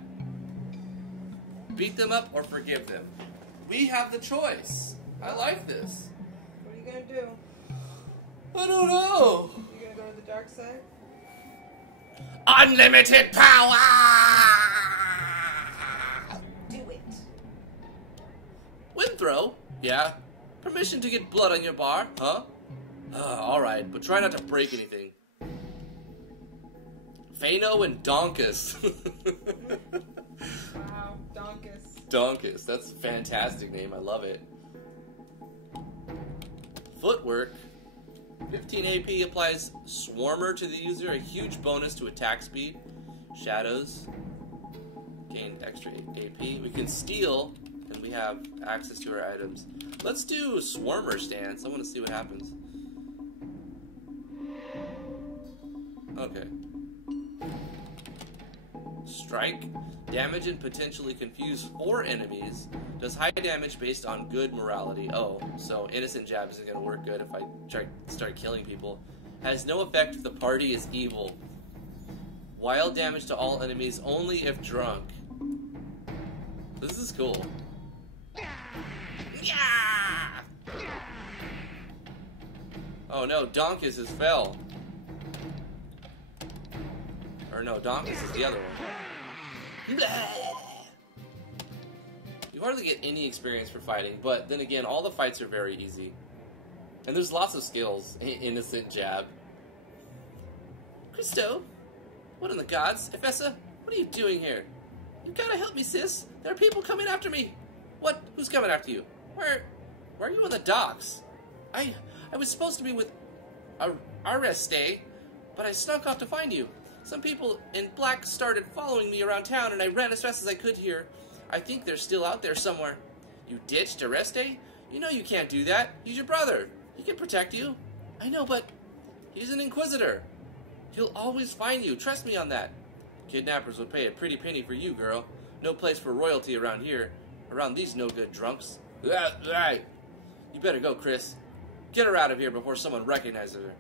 Beat them up or forgive them. We have the choice. I like this. What are you gonna do? I don't know. You gonna go to the dark side? Unlimited power! Do it. Wind throw? Yeah. Permission to get blood on your bar, huh? Alright, but try not to break anything. Phano and Donkus. Wow, Donkus. Donkus, that's a fantastic name, I love it. Footwork. 15 AP applies Swarmer to the user, a huge bonus to attack speed. Shadows. Gain extra AP. We can steal, and we have access to our items. Let's do Swarmer stance. I want to see what happens. Okay. Strike. Damage and potentially confuse 4 enemies. Does high damage based on good morality. Oh, so innocent jab isn't going to work good if I start killing people. Has no effect if the party is evil. Wild damage to all enemies only if drunk. This is cool. Yeah! Oh no, Donkus is fell. Or no, Donkus is the other one. You hardly get any experience for fighting, but then again, all the fights are very easy. And there's lots of skills. Innocent jab. Christo? What in the gods? Efessa? What are you doing here? You gotta help me, sis. There are people coming after me. What? Who's coming after you? Where are you on the docks? I was supposed to be with Arreste, but I snuck off to find you. Some people in black started following me around town, and I ran as fast as I could here. I think they're still out there somewhere. You ditched Arreste? You know you can't do that. He's your brother. He can protect you. I know, but he's an inquisitor. He'll always find you. Trust me on that. Kidnappers would pay a pretty penny for you, girl. No place for royalty around here. Around these no-good drunks. Right. You better go, Chris. Get her out of here before someone recognizes her.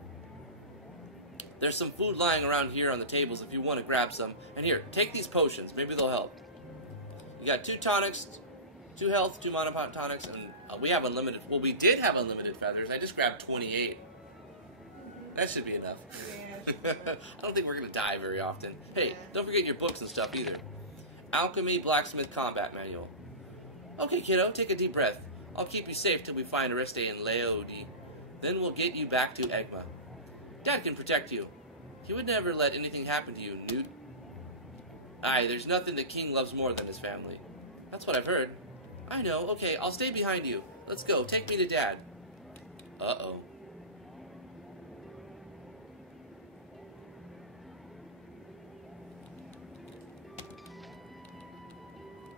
There's some food lying around here on the tables if you want to grab some. And here, take these potions. Maybe they'll help. You got 2 tonics, 2 health, 2 mana tonics, and we have unlimited. Well, we did have unlimited feathers. I just grabbed 28. That should be enough. Yeah, I don't think we're going to die very often. Hey, don't forget your books and stuff either. Alchemy, Blacksmith, Combat Manual. Okay, kiddo, take a deep breath. I'll keep you safe till we find Arreste and Leodi. Then we'll get you back to Egma. Dad can protect you. He would never let anything happen to you, Newt. Aye, there's nothing the king loves more than his family. That's what I've heard. I know. Okay, I'll stay behind you. Let's go. Take me to Dad. Uh-oh.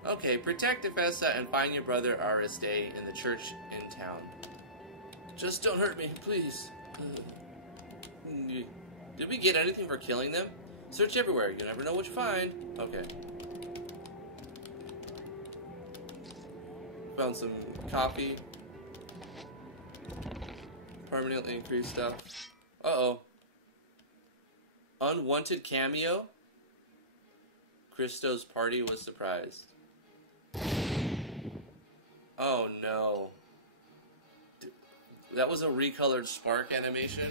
Okay, protect Efessa and find your brother Arreste in the church in town. Just don't hurt me, please. Did we get anything for killing them? Search everywhere. You never know what you find. Okay. Found some coffee. Permanently increased stuff. Uh-oh. Unwanted cameo? Christo's party was surprised. Oh no. That was a recolored spark animation?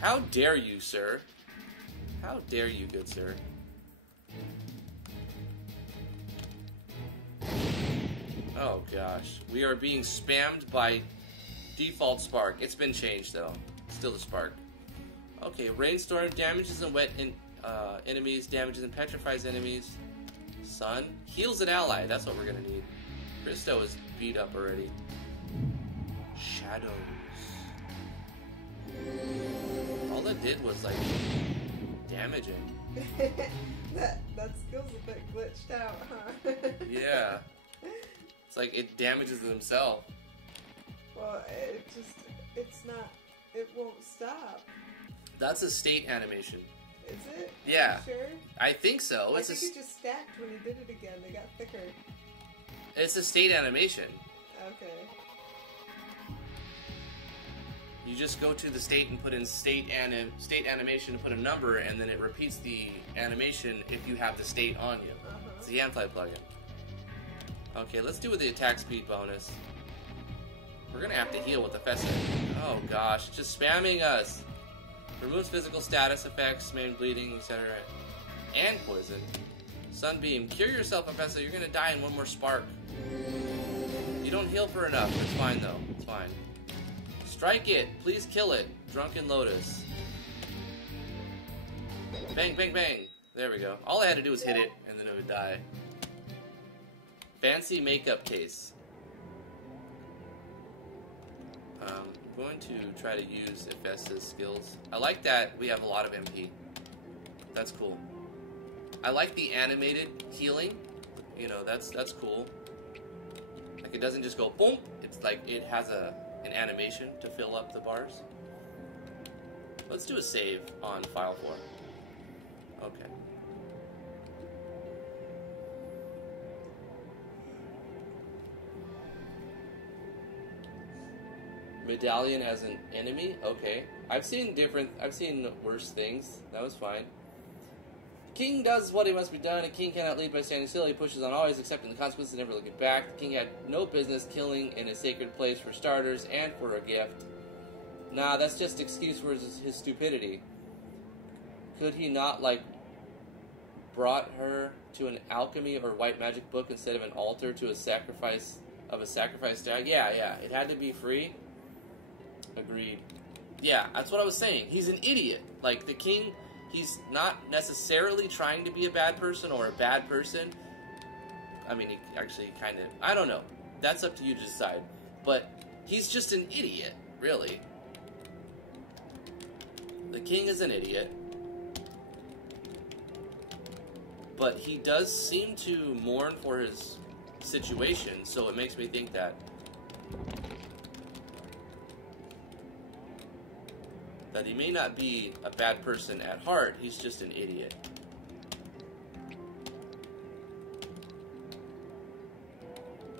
How dare you, sir? How dare you, good sir? Oh gosh. We are being spammed by default spark. It's been changed though. Still the spark. Okay, rainstorm damages and wet enemies, damages and petrifies enemies. Sun heals an ally. That's what we're gonna need. Christo is beat up already. Shadows. All that did was like damaging. that skill's a bit glitched out, huh? Yeah. It's like it damages himself. Well, it just it's not. It won't stop. That's a state animation. Is it? Yeah. Are you sure? I think so. I think it just stacked when he did it again. They got thicker. It's a state animation. Okay. You just go to the state and put in state animation and put a number, and then it repeats the animation if you have the state on you. It's the Handfly plugin. Okay, let's do with the attack speed bonus. We're gonna have to heal with the Fessa. Oh gosh, just spamming us. Removes physical status effects, main bleeding, etc. And poison. Sunbeam. Cure yourself, Fessa. You're gonna die in one more spark. You don't heal for enough. It's fine though. It's fine. Strike it. Please kill it. Drunken Lotus. Bang, bang, bang. There we go. All I had to do was hit it, and then it would die. Fancy makeup case. I'm going to try to use Ephesa's skills. I like that we have a lot of MP. That's cool. I like the animated healing. You know, that's cool. Like, it doesn't just go boom. It's like it has an animation to fill up the bars. Let's do a save on file 4. Okay. Medallion as an enemy? Okay. I've seen worse things. That was fine. King does what he must be done. A king cannot lead by standing still. He pushes on always, accepting the consequences and never looking back. The king had no business killing in a sacred place for starters and for a gift. Nah, that's just excuse for his stupidity. Could he not, like, brought her to an alchemy or white magic book instead of an altar to a sacrifice stag? Yeah, it had to be free. Agreed. Yeah, that's what I was saying. He's an idiot. Like, the king, he's not necessarily trying to be a bad person or a bad person. I mean, he actually kind of... I don't know. That's up to you to decide. But he's just an idiot, really. The king is an idiot. But he does seem to mourn for his situation, so it makes me think that he may not be a bad person at heart, he's just an idiot.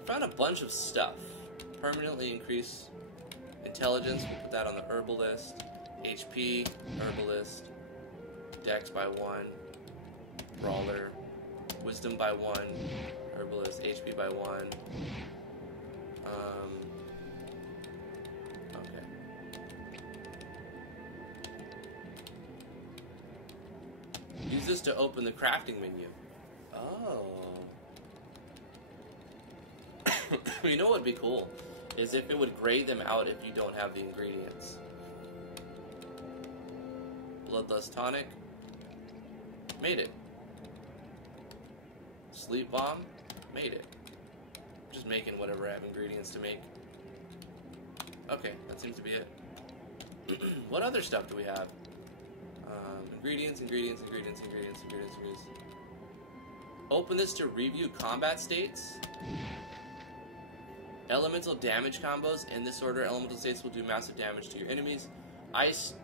Found a bunch of stuff. Permanently increase intelligence, we'll put that on the herbalist. HP, herbalist. Dex by 1. Brawler. Wisdom by 1. Herbalist. HP by 1. Use this to open the crafting menu. Oh. You know what would be cool? Is if it would grade them out if you don't have the ingredients. Bloodlust tonic. Made it. Sleep bomb. Made it. Just making whatever I have ingredients to make. Okay, that seems to be it. What other stuff do we have? Ingredients. Open this to review combat states. Elemental damage combos. In this order, elemental states will do massive damage to your enemies. Ice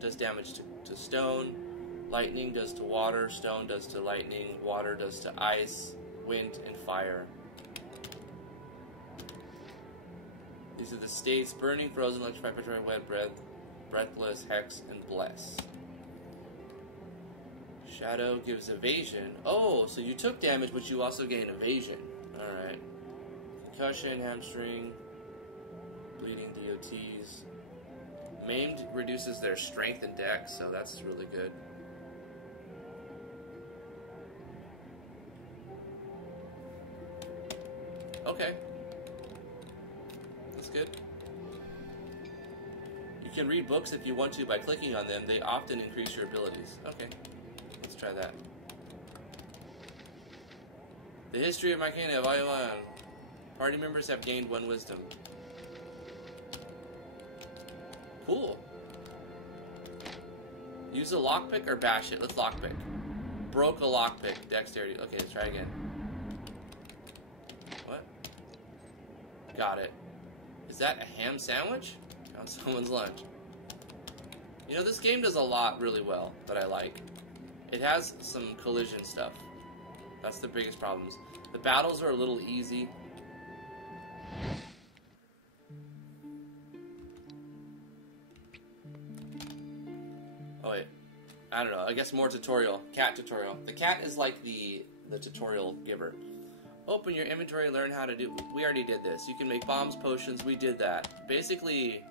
does damage to stone. Lightning does to water. Stone does to lightning. Water does to ice. Wind and fire. These are the states: burning, frozen, electrified, petrified, wet, breathless, hex, and bless. Shadow gives evasion. Oh, so you took damage, but you also gain evasion. Alright. Concussion, hamstring, bleeding DOTs. Maimed reduces their strength and dex, so that's really good. Okay. That's good. You can read books if you want to by clicking on them. They often increase your abilities. Okay. Let's try that. The history of Mycana, Volume 1. Party members have gained 1 wisdom. Cool. Use a lockpick or bash it? Let's lockpick. Broke a lockpick. Dexterity. Okay, let's try again. What? Got it. Is that a ham sandwich? Found someone's lunch. You know, this game does a lot really well that I like. It has some collision stuff. That's the biggest problems. The battles are a little easy. Oh wait, I don't know. I guess more tutorial. Cat tutorial. The cat is like the tutorial giver. Open your inventory, learn how to do... We already did this. You can make bombs, potions, we did that. Basically,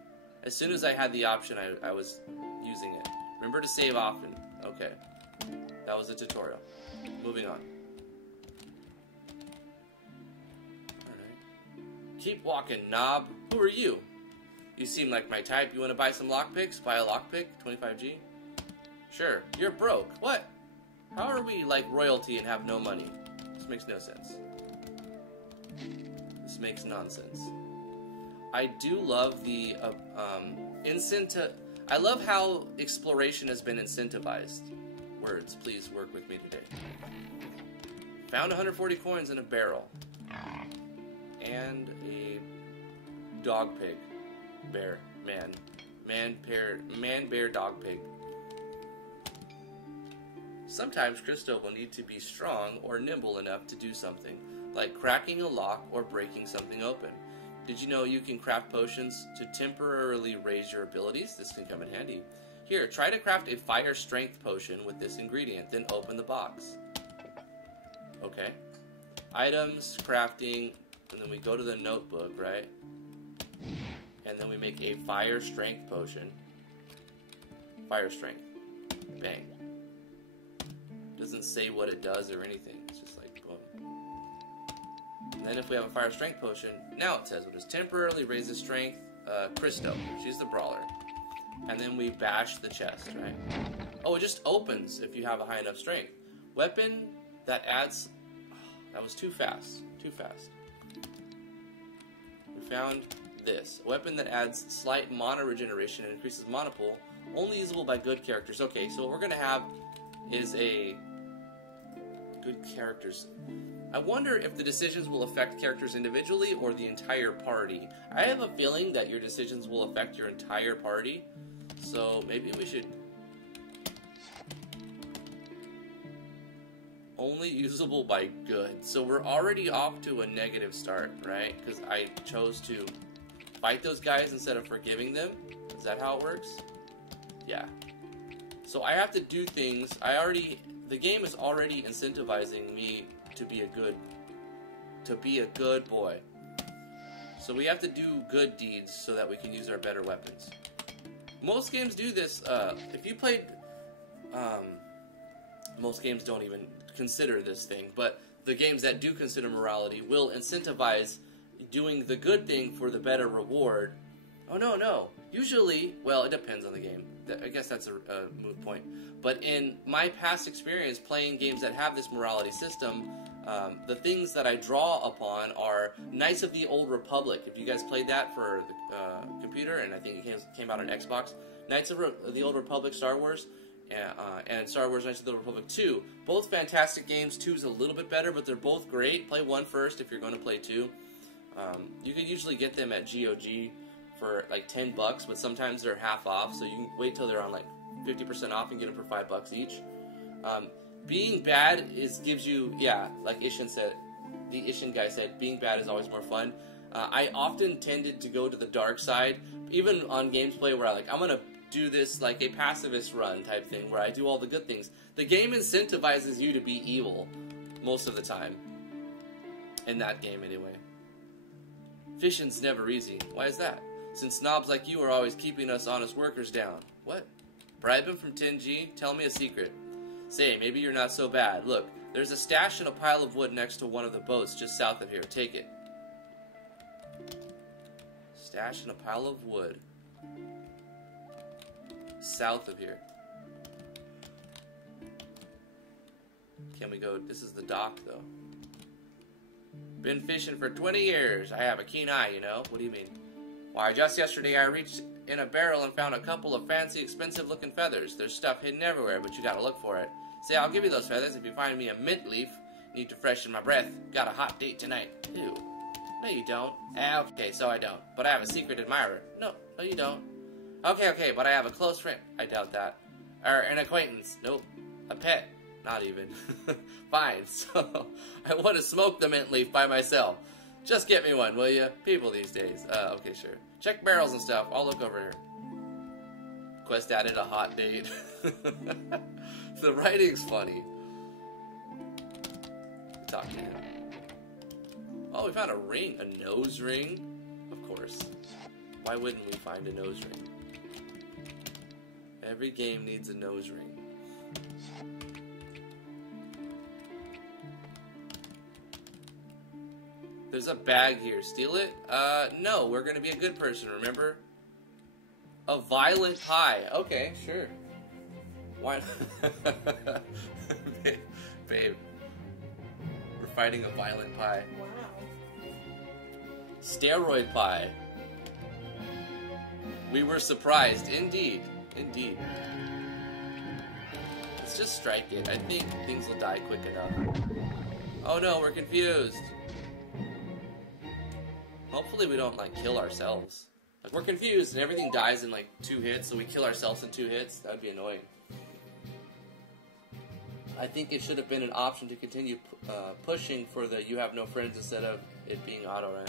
as soon as I had the option, I was using it. Remember to save often. Okay. That was the tutorial. Moving on. Alright. Keep walking, knob. Who are you? You seem like my type. You want to buy some lockpicks? Buy a lockpick? 25G? Sure. You're broke. What? How are we like royalty and have no money? This makes no sense. This makes nonsense. I do love the I love how exploration has been incentivized. Words, please work with me today. Found 140 coins in a barrel. And a dog pig. Bear. Man, bear, dog pig. Sometimes Christo will need to be strong or nimble enough to do something, like cracking a lock or breaking something open. Did you know you can craft potions to temporarily raise your abilities? This can come in handy. Here, try to craft a fire strength potion with this ingredient, then open the box. Okay. Items, crafting, and then we go to the notebook, right? And then we make a fire strength potion. Fire strength. Bang. Doesn't say what it does or anything. It's just like, boom. And then if we have a fire strength potion, now it says it is temporarily raises strength. Christo, she's the brawler. And then we bash the chest, right? Oh, it just opens if you have a high enough strength. Weapon that adds... Oh, that was too fast. Too fast. We found this. A weapon that adds slight mana regeneration and increases mana pool. Only usable by good characters. Okay, so what we're going to have is a... Good characters. I wonder if the decisions will affect characters individually or the entire party. I have a feeling that your decisions will affect your entire party. So maybe we should... Only usable by good. So we're already off to a negative start, right? Because I chose to fight those guys instead of forgiving them. Is that how it works? Yeah. So I have to do things. The game is already incentivizing me to be a good boy. So we have to do good deeds so that we can use our better weapons. Most games do this. If you played, most games don't even consider this thing, but the games that do consider morality will incentivize doing the good thing for the better reward. Oh no. Usually, well, it depends on the game. I guess that's a moot point. But in my past experience playing games that have this morality system, the things that I draw upon are Knights of the Old Republic. If you guys played that for the computer, and I think it came out on Xbox, Knights of the Old Republic, Star Wars, and Star Wars Knights of the Old Republic 2. Both fantastic games. 2's a little bit better, but they're both great. Play 1 first if you're going to play 2. You can usually get them at GOG for like $10, but sometimes they're half off, so you can wait till they're on like 50% off and get them for $5 each. Being bad gives you, yeah, like Ishin said, the Ishin guy said, being bad is always more fun. I often tended to go to the dark side, even on gameplay where I'm going to do this like a pacifist run type thing, where I do all the good things. The game incentivizes you to be evil most of the time. In that game, anyway. Fishing's never easy. Why is that? Since snobs like you are always keeping us honest workers down. What? Bribe him from 10G? Tell me a secret. Say, maybe you're not so bad. Look, there's a stash in a pile of wood next to one of the boats just south of here. Take it. Stash in a pile of wood. South of here. Can we go? This is the dock, though. Been fishing for 20 years. I have a keen eye, you know. What do you mean? Why, just yesterday I reached in a barrel and found a couple of fancy, expensive-looking feathers. There's stuff hidden everywhere, but you gotta look for it. Say, I'll give you those feathers if you find me a mint leaf. Need to freshen my breath. Got a hot date tonight. Ew. No, you don't. Okay, so I don't. But I have a secret admirer. No, you don't. Okay, but I have a close friend. I doubt that. Or an acquaintance. Nope. A pet. Not even. Fine, so I want to smoke the mint leaf by myself. Just get me one, will you? People these days. Okay, sure. Check barrels and stuff. I'll look over here. Quest added a hot date. The writing's funny. Talk to him. Oh, we found a ring. A nose ring? Of course. Why wouldn't we find a nose ring? Every game needs a nose ring. There's a bag here. Steal it? No. We're gonna be a good person, remember? A violent pie. Okay, sure. Why? Babe. We're fighting a violent pie. Wow. Steroid pie. We were surprised. Indeed. Indeed. Let's just strike it. I think things will die quick enough. Oh no, we're confused. Hopefully we don't, like, kill ourselves. Like, we're confused and everything dies in, like, 2 hits, so we kill ourselves in 2 hits. That'd be annoying. I think it should have been an option to continue pushing for the you have no friends instead of it being auto-ran.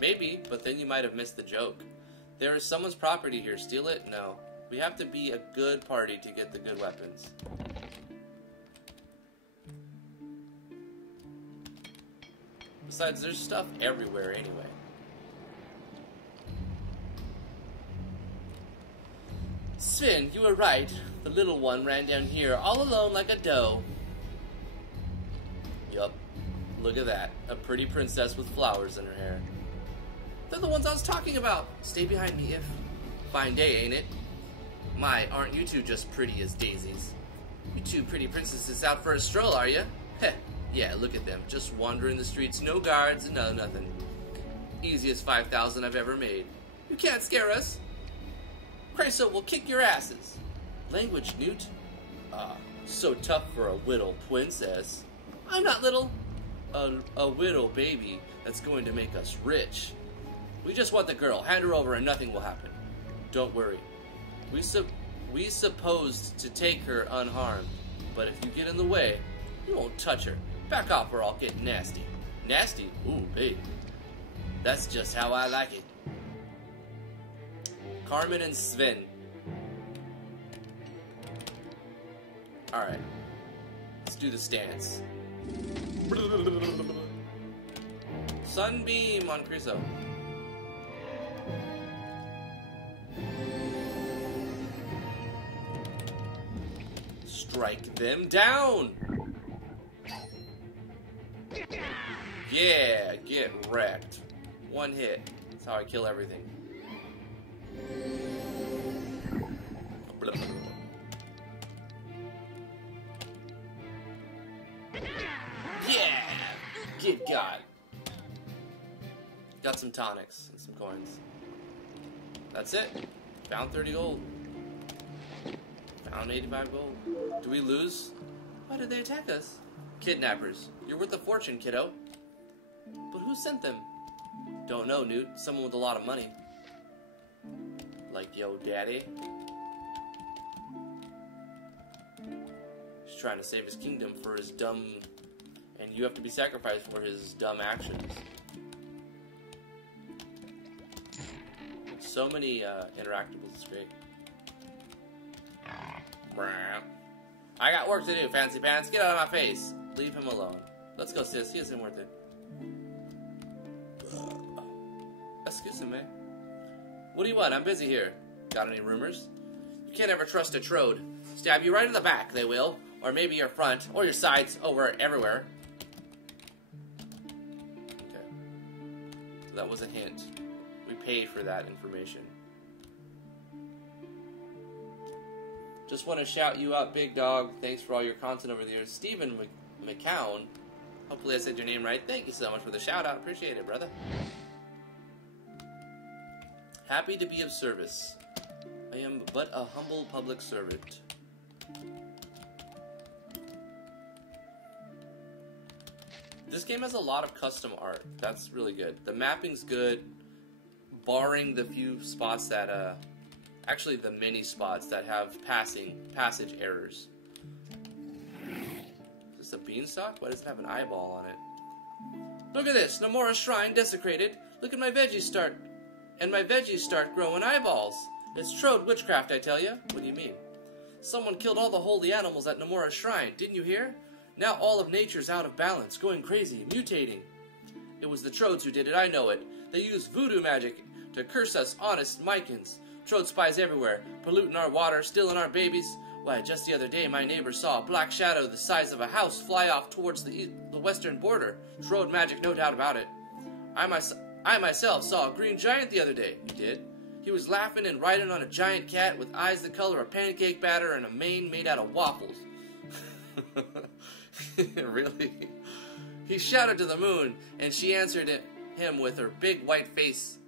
Maybe, but then you might have missed the joke. There is someone's property here. Steal it? No. We have to be a good party to get the good weapons. Besides, there's stuff everywhere anyway. Sven, you were right. The little one ran down here all alone like a doe. Yup. Look at that. A pretty princess with flowers in her hair. They're the ones I was talking about. Stay behind me if... Fine day, ain't it? My, aren't you two just pretty as daisies? You two pretty princesses out for a stroll, are you? Heh, yeah, look at them. Just wandering the streets, no guards, and no nothing. Easiest 5,000 I've ever made. You can't scare us. Chrysler will kick your asses. Language, Newt. So tough for a little princess. I'm not little. A widow baby that's going to make us rich. We just want the girl. Hand her over and nothing will happen. Don't worry. We supposed to take her unharmed, but if you get in the way, you won't touch her. Back off or I'll get nasty. Nasty? Ooh, babe. That's just how I like it. Carmen and Sven. Alright. Let's do the stance. Sunbeam on Chryso. Strike them down! Yeah, get wrecked. 1 hit. That's how I kill everything. Yeah! Good God. Got some tonics and some coins. That's it. Found 30 gold. Found 85 gold. Do we lose? Why did they attack us? Kidnappers. You're worth a fortune, kiddo. But who sent them? Don't know, Newt. Someone with a lot of money. Like yo daddy. He's trying to save his kingdom for his dumb... And you have to be sacrificed for his dumb actions. So many interactables. It's great. I got work to do, fancy pants. Get out of my face. Leave him alone. Let's go, sis. He isn't worth it. Excuse me. What do you want? I'm busy here. Got any rumors? You can't ever trust a trode. Stab you right in the back, they will. Or maybe your front. Or your sides. Over everywhere. Okay. So that was a hint. We paid for that information. Just want to shout you out, big dog. Thanks for all your content over the years. Stephen McCown. Hopefully I said your name right. Thank you so much for the shout out. Appreciate it, brother. Happy to be of service. I am but a humble public servant. This game has a lot of custom art. That's really good. The mapping's good, barring the few spots that, actually the many spots that have passage errors. Is this a beanstalk? Why does it have an eyeball on it? Look at this, Nomura's shrine desecrated. Look at my veggies start growing eyeballs. It's Trode witchcraft, I tell you. What do you mean? Someone killed all the holy animals at Nomura's shrine, didn't you hear? Now all of nature's out of balance, going crazy, mutating. It was the Trodes who did it, I know it. They used voodoo magic to curse us honest Micans. Trode spies everywhere, polluting our water, stealing our babies. Why, just the other day my neighbor saw a black shadow the size of a house fly off towards the western border. Trode magic, no doubt about it. I myself saw a green giant the other day. You did? He was laughing and riding on a giant cat with eyes the color of pancake batter and a mane made out of waffles. Really? He shouted to the moon, and she answered him with her big white face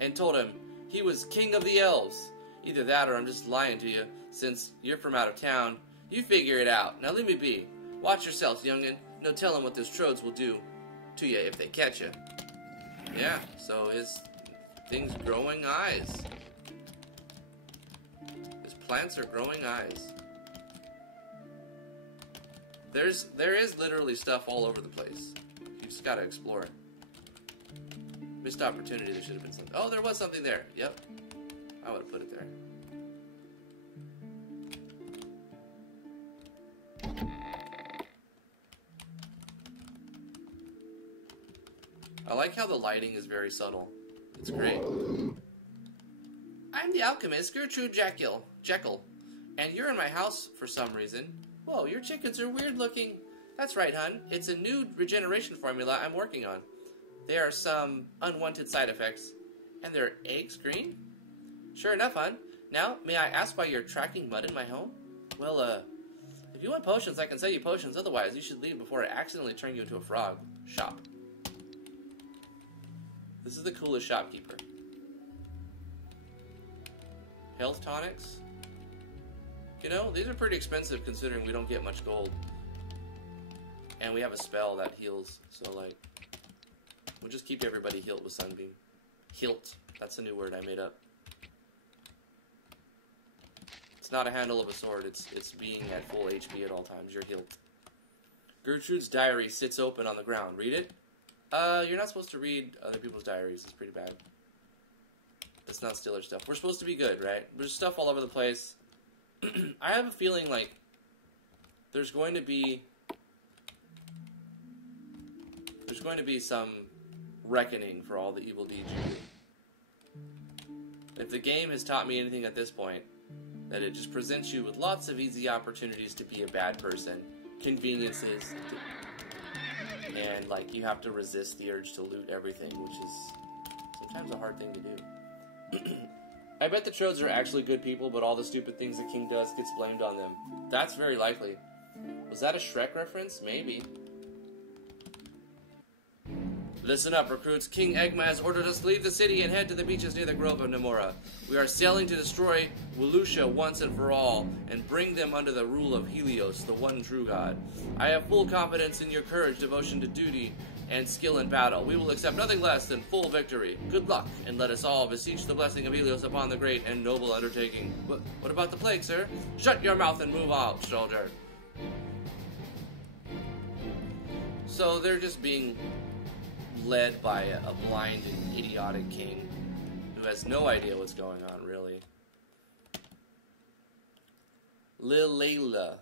and told him he was king of the elves. Either that or I'm just lying to you, since you're from out of town. You figure it out. Now leave me be. Watch yourselves, youngin'. No telling what those Trodes will do to you if they catch you. Yeah, so his thing's growing eyes. His plants are growing eyes. There is literally stuff all over the place. You just gotta explore it. Missed opportunity, there should have been something. Oh, there was something there. Yep. I would have put it there. I like how the lighting is very subtle. It's great. I'm the alchemist, Gertrude Jekyll. And you're in my house for some reason. Whoa, your chickens are weird looking. That's right, hun. It's a new regeneration formula I'm working on. There are some unwanted side effects. And their eggs green? Sure enough, hun. Now, may I ask why you're tracking mud in my home? Well, if you want potions, I can sell you potions. Otherwise, you should leave before I accidentally turn you into a frog. Shop. This is the coolest shopkeeper. Health tonics? You know, these are pretty expensive considering we don't get much gold. And we have a spell that heals, so like, we'll just keep everybody healed with Sunbeam. Hilt, that's a new word I made up. It's not a handle of a sword, it's being at full HP at all times, you're healed. Gertrude's diary sits open on the ground. Read it? You're not supposed to read other people's diaries, it's pretty bad. Let's not steal their stuff. We're supposed to be good, right? There's stuff all over the place. I have a feeling like there's going to be some reckoning for all the evil deeds you do. If the game has taught me anything at this point, that it just presents you with lots of easy opportunities to be a bad person, conveniences, and like you have to resist the urge to loot everything, which is sometimes a hard thing to do. I bet the Trodes are actually good people, but all the stupid things the king does gets blamed on them. That's very likely. Was that a Shrek reference? Maybe. Listen up, recruits. King Egma has ordered us to leave the city and head to the beaches near the Grove of Nomura. We are sailing to destroy Wolusia once and for all, and bring them under the rule of Helios, the one true god. I have full confidence in your courage, devotion to duty, and skill in battle. We will accept nothing less than full victory. Good luck, and let us all beseech the blessing of Helios upon the great and noble undertaking. What about the plague, sir? Shut your mouth and move out, soldier. So they're just being led by a blind and idiotic king who has no idea what's going on, really. Lil Layla.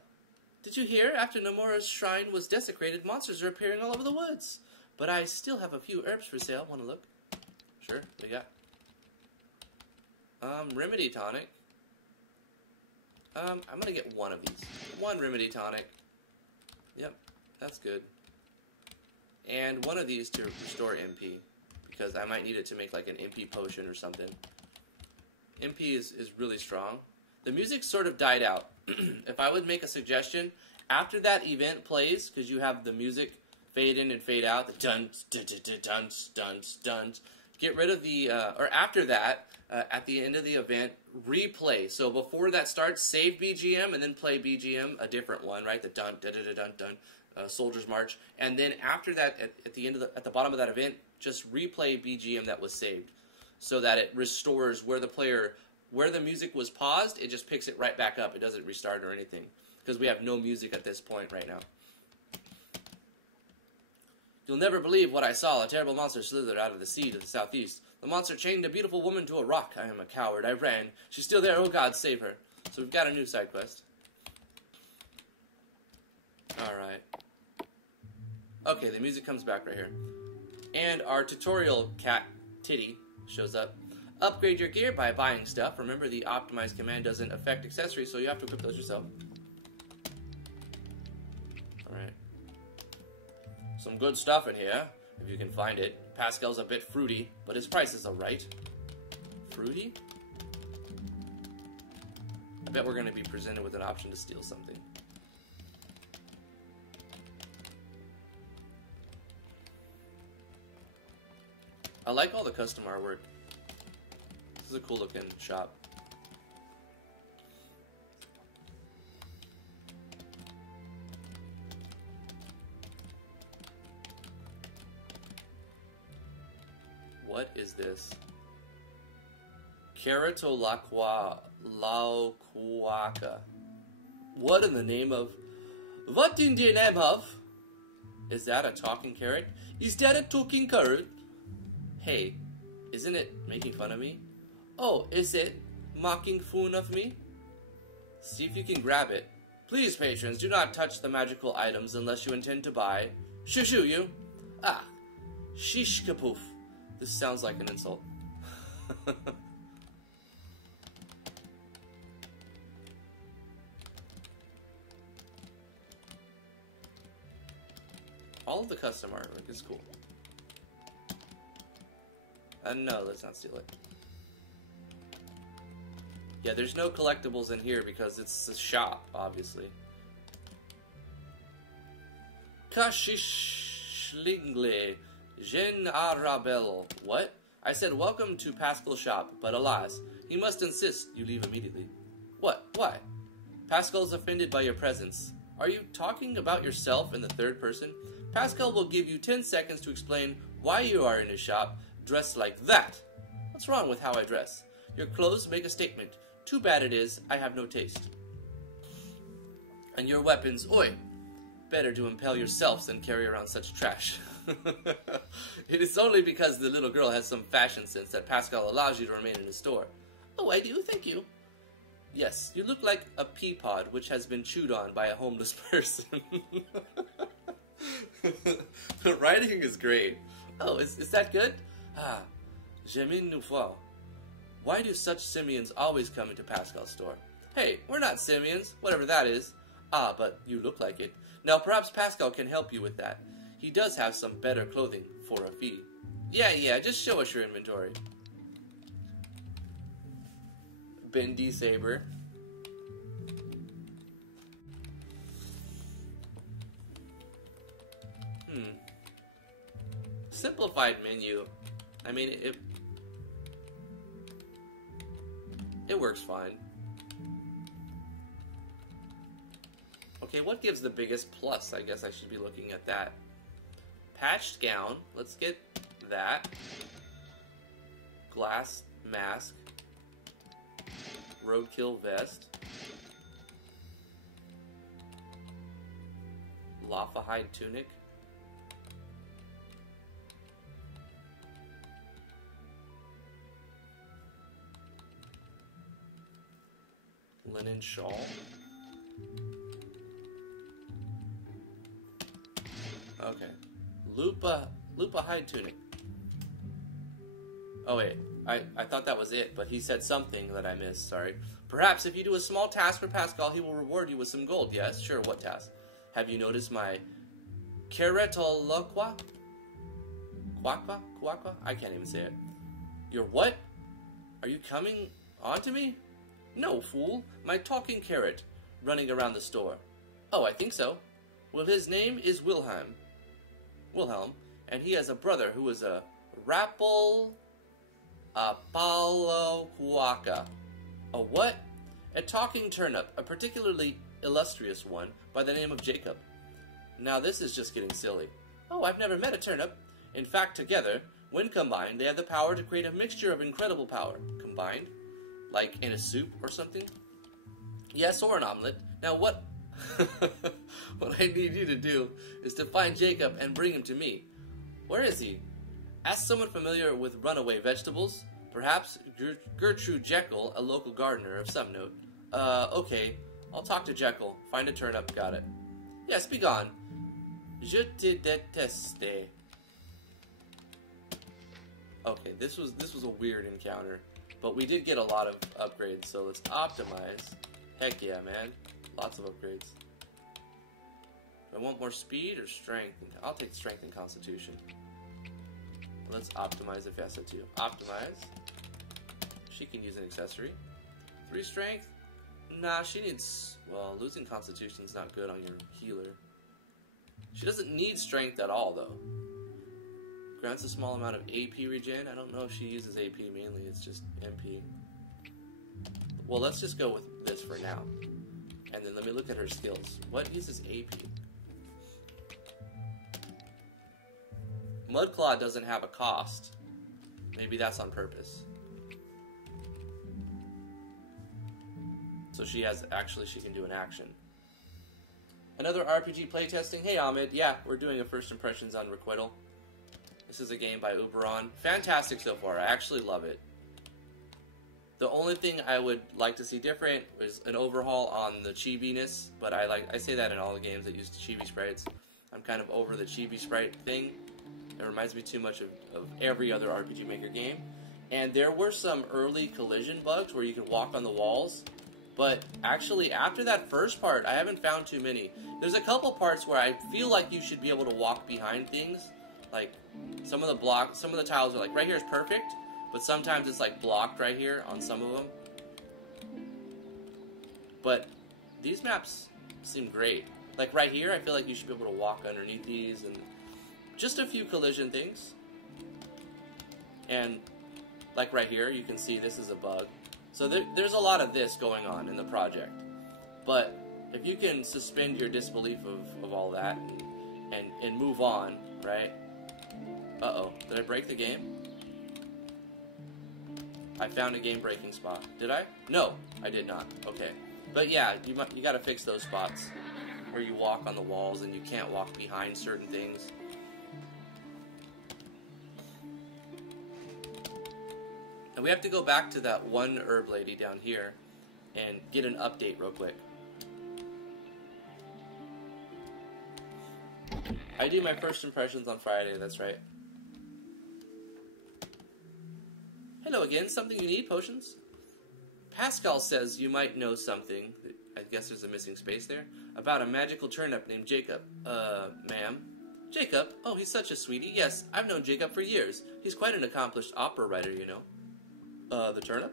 Did you hear? After Nomura's shrine was desecrated, monsters are appearing all over the woods. But I still have a few herbs for sale. Want to look? Sure, we got. Remedy tonic. I'm gonna get one of these. One remedy tonic. Yep, that's good. And one of these to restore MP, because I might need it to make like an MP potion or something. MP is really strong. The music sort of died out. If I would make a suggestion, after that event plays, because you have the music fade in and fade out, the duns, duns, duns, duns, get rid of the, or after that, at the end of the event, replay. So before that starts, save BGM and then play BGM, a different one, right? The dun dun dun dun dun, Soldier's March, and then after that, at the end of at the bottom of that event, just replay BGM that was saved, so that it restores where the music was paused. It just picks it right back up. It doesn't restart or anything, because we have no music at this point right now. You'll never believe what I saw. A terrible monster slithered out of the sea to the southeast. The monster chained a beautiful woman to a rock. I am a coward. I ran. She's still there. Oh, God, save her. So we've got a new side quest. Alright. Okay, the music comes back right here. And our tutorial cat, Titty, shows up. Upgrade your gear by buying stuff. Remember, the optimize command doesn't affect accessories, so you have to equip those yourself. Alright. Some good stuff in here, if you can find it. Pascal's a bit fruity, but his price is alright. Fruity? I bet we're going to be presented with an option to steal something. I like all the custom artwork. This is a cool looking shop. What is this? Keratolauquaka. What in the name of... What in the name of... Is that a talking carrot? Is that a talking carrot? Hey, isn't it making fun of me? Oh, is it mocking fun of me? See if you can grab it. Please, patrons, do not touch the magical items unless you intend to buy. Shoo you. Ah, shish kapoof. This sounds like an insult. All of the custom artwork is cool. No, let's not steal it. Yeah, there's no collectibles in here because it's a shop, obviously. Kashishlingle. Jen Arabello. What? I said welcome to Pascal's shop, but alas, he must insist you leave immediately. What? Why? Pascal's offended by your presence. Are you talking about yourself in the third person? Pascal will give you 10 seconds to explain why you are in his shop, dressed like that. What's wrong with how I dress? Your clothes make a statement. Too bad it is, I have no taste. And your weapons, oi! Better to impale yourselves than carry around such trash. It is only because the little girl has some fashion sense that Pascal allows you to remain in his store. Oh, I do, thank you. Yes, you look like a pea pod which has been chewed on by a homeless person. The writing is great. Oh, is that good? Ah, j'aime une fois. Why do such simians always come into Pascal's store? Hey, we're not simians, whatever that is. Ah, but you look like it. Now, perhaps Pascal can help you with that. He does have some better clothing for a fee. Yeah, just show us your inventory. Bendy Saber. Simplified menu. I mean, it works fine. Okay, what gives the biggest plus? I guess I should be looking at that. Patched gown. Let's get that. Glass mask. Roadkill vest. Laffa hide tunic. Linen shawl. Okay. Lupa hide tunic. Oh wait, I thought that was it, but he said something that I missed, sorry. Perhaps if you do a small task for Pascal, he will reward you with some gold. Yes, sure, what task? Have you noticed my Keratolauquaka? Quaqua? I can't even say it. Your what? Are you coming onto me? No, fool. My talking carrot, running around the store. Oh, I think so. Well, his name is Wilhelm, and he has a brother who is a Rapple Apolloquaka. A what? A talking turnip, a particularly illustrious one by the name of Jacob. Now this is just getting silly. Oh, I've never met a turnip. In fact, together, when combined, they have the power to create a mixture of incredible power. Combined? Like in a soup or something? Yes, or an omelet. Now what... what I need you to do is to find Jacob and bring him to me. Where is he? Ask someone familiar with runaway vegetables. Perhaps Gertrude Jekyll, a local gardener of some note. Okay. I'll talk to Jekyll. Find a turnip. Got it. Yes, be gone. Je te déteste. Okay, this was a weird encounter. But we did get a lot of upgrades, so let's optimize. Heck yeah, man. Lots of upgrades. Do I want more speed or strength? I'll take strength and constitution. Let's optimize Ifesa too. Optimize. She can use an accessory. 3 strength? Nah, she needs... Well, losing constitution's not good on your healer. She doesn't need strength at all, though. Grants a small amount of AP regen. I don't know if she uses AP mainly. It's just MP. Well, let's just go with this for now. And then let me look at her skills. What uses AP? Mudclaw doesn't have a cost. Maybe that's on purpose. So she has, actually she can do an action. Another RPG playtesting. Hey Ahmed, yeah, we're doing a first impressions on Requital. This is a game by Oberon. Fantastic so far, I actually love it. The only thing I would like to see different is an overhaul on the chibi-ness, but I say that in all the games that use chibi sprites. I'm kind of over the chibi sprite thing. It reminds me too much of every other RPG Maker game. And there were some early collision bugs where you could walk on the walls. But actually, after that first part, I haven't found too many. There's a couple parts where I feel like you should be able to walk behind things. Like, some of the tiles are like, right here is perfect, but sometimes it's like blocked right here on some of them. But these maps seem great. Like right here, I feel like you should be able to walk underneath these, and just a few collision things. And like right here, you can see this is a bug. So there's a lot of this going on in the project. But if you can suspend your disbelief of all that and move on, right? Uh-oh, did I break the game? I found a game-breaking spot. Did I? No, I did not. Okay. But yeah, you gotta fix those spots where you walk on the walls and you can't walk behind certain things. And we have to go back to that one herb lady down here and get an update real quick. I do my first impressions on Friday, that's right. Hello again, something you need, potions? Pascal says you might know something, I guess there's a missing space there, about a magical turnip named Jacob. Ma'am? Jacob? Oh, he's such a sweetie. Yes, I've known Jacob for years. He's quite an accomplished opera writer, you know. The turnip?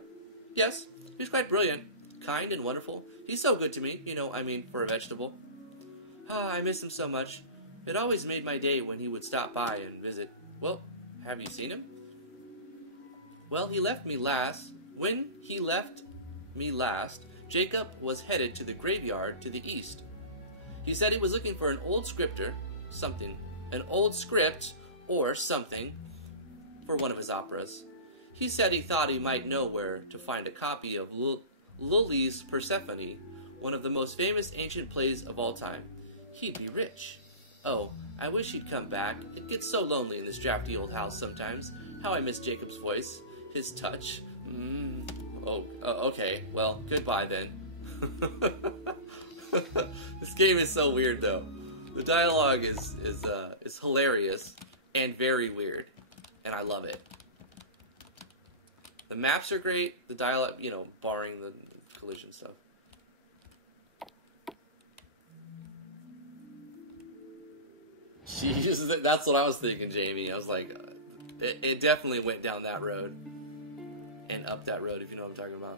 Yes, he's quite brilliant, kind and wonderful. He's so good to me, you know, I mean, for a vegetable. Ah, I miss him so much. It always made my day when he would stop by and visit. Well, have you seen him? Well, when he left me last, Jacob was headed to the graveyard to the east. He said he was looking for an old script or something for one of his operas. He said he thought he might know where to find a copy of Lully's Persephone, one of the most famous ancient plays of all time. He'd be rich. Oh, I wish he'd come back. It gets so lonely in this drafty old house sometimes. How I miss Jacob's voice, his touch. Okay, well, goodbye then. This game is so weird, though. The dialogue is hilarious and very weird, and I love it. The maps are great. The dialogue, you know, barring the collision stuff. She uses it. That's what I was thinking, Jamie. I was like, it definitely went down that road and up that road, if you know what I'm talking about.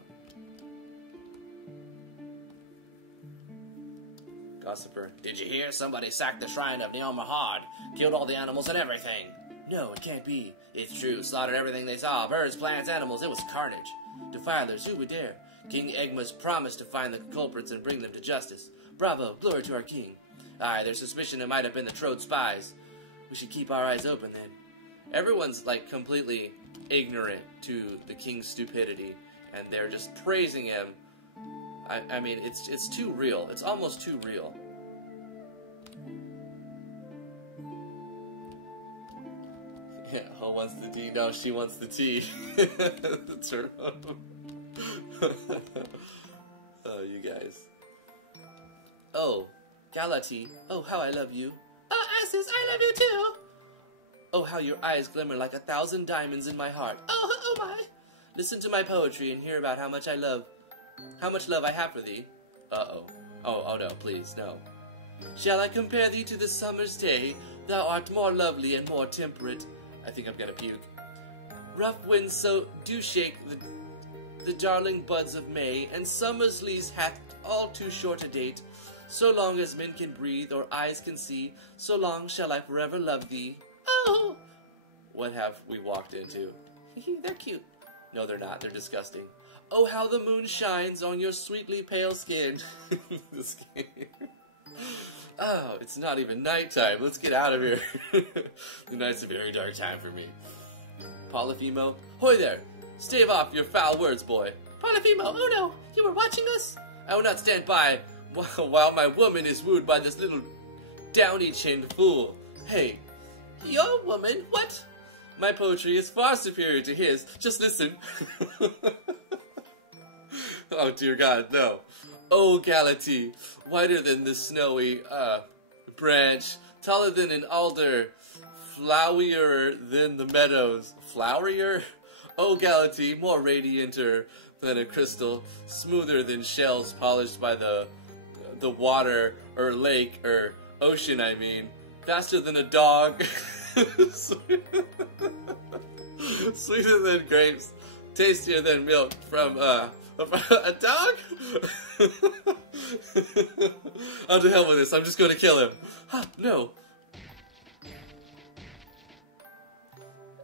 Gossiper. Did you hear? Somebody sacked the shrine of Neomahad, killed all the animals and everything. No, it can't be. It's true. Slaughtered everything they saw. Birds, plants, animals. It was carnage. Defilers, who would dare? King Egma's promised to find the culprits and bring them to justice. Bravo, glory to our king. Aye, there's suspicion it might have been the Trode spies. We should keep our eyes open then. Everyone's, like, completely ignorant to the king's stupidity, and they're just praising him. I mean, it's too real. It's almost too real. Yeah, Ho wants the D. No, she wants the T. That's her. Oh, you guys. Oh, Galati. Oh, how I love you. Oh, Asses, I love you too. Oh, how your eyes glimmer like 1,000 diamonds in my heart. Oh my. Listen to my poetry and hear about how much love I have for thee. Uh-oh. Oh no, please, no. Shall I compare thee to the summer's day? Thou art more lovely and more temperate. I think I'm gonna puke. Rough winds so do shake the darling buds of May, and summer's lease hath all too short a date. So long as men can breathe or eyes can see, so long shall I forever love thee. Oh! What have we walked into? They're cute. No, they're not. They're disgusting. Oh, how the moon shines on your sweetly pale skin. This game. Oh, it's not even nighttime. Let's get out of here. The night's a very dark time for me. Polyphemo. Hoy there! Stave off your foul words, boy. Polyphemo, oh no! You were watching us? I will not stand by while my woman is wooed by this little downy-chinned fool. Hey, your woman? What? My poetry is far superior to his. Just listen. Oh, dear God, no. Oh, Galati, whiter than the snowy, branch, taller than an alder, flowerier than the meadows. Flowerier? Oh, Galati, more radianter than a crystal, smoother than shells polished by the water, or lake, or ocean, I mean. Faster than a dog. Sweeter than grapes. Tastier than milk from, a dog? Oh, to hell with this. I'm just going to kill him. Huh, no.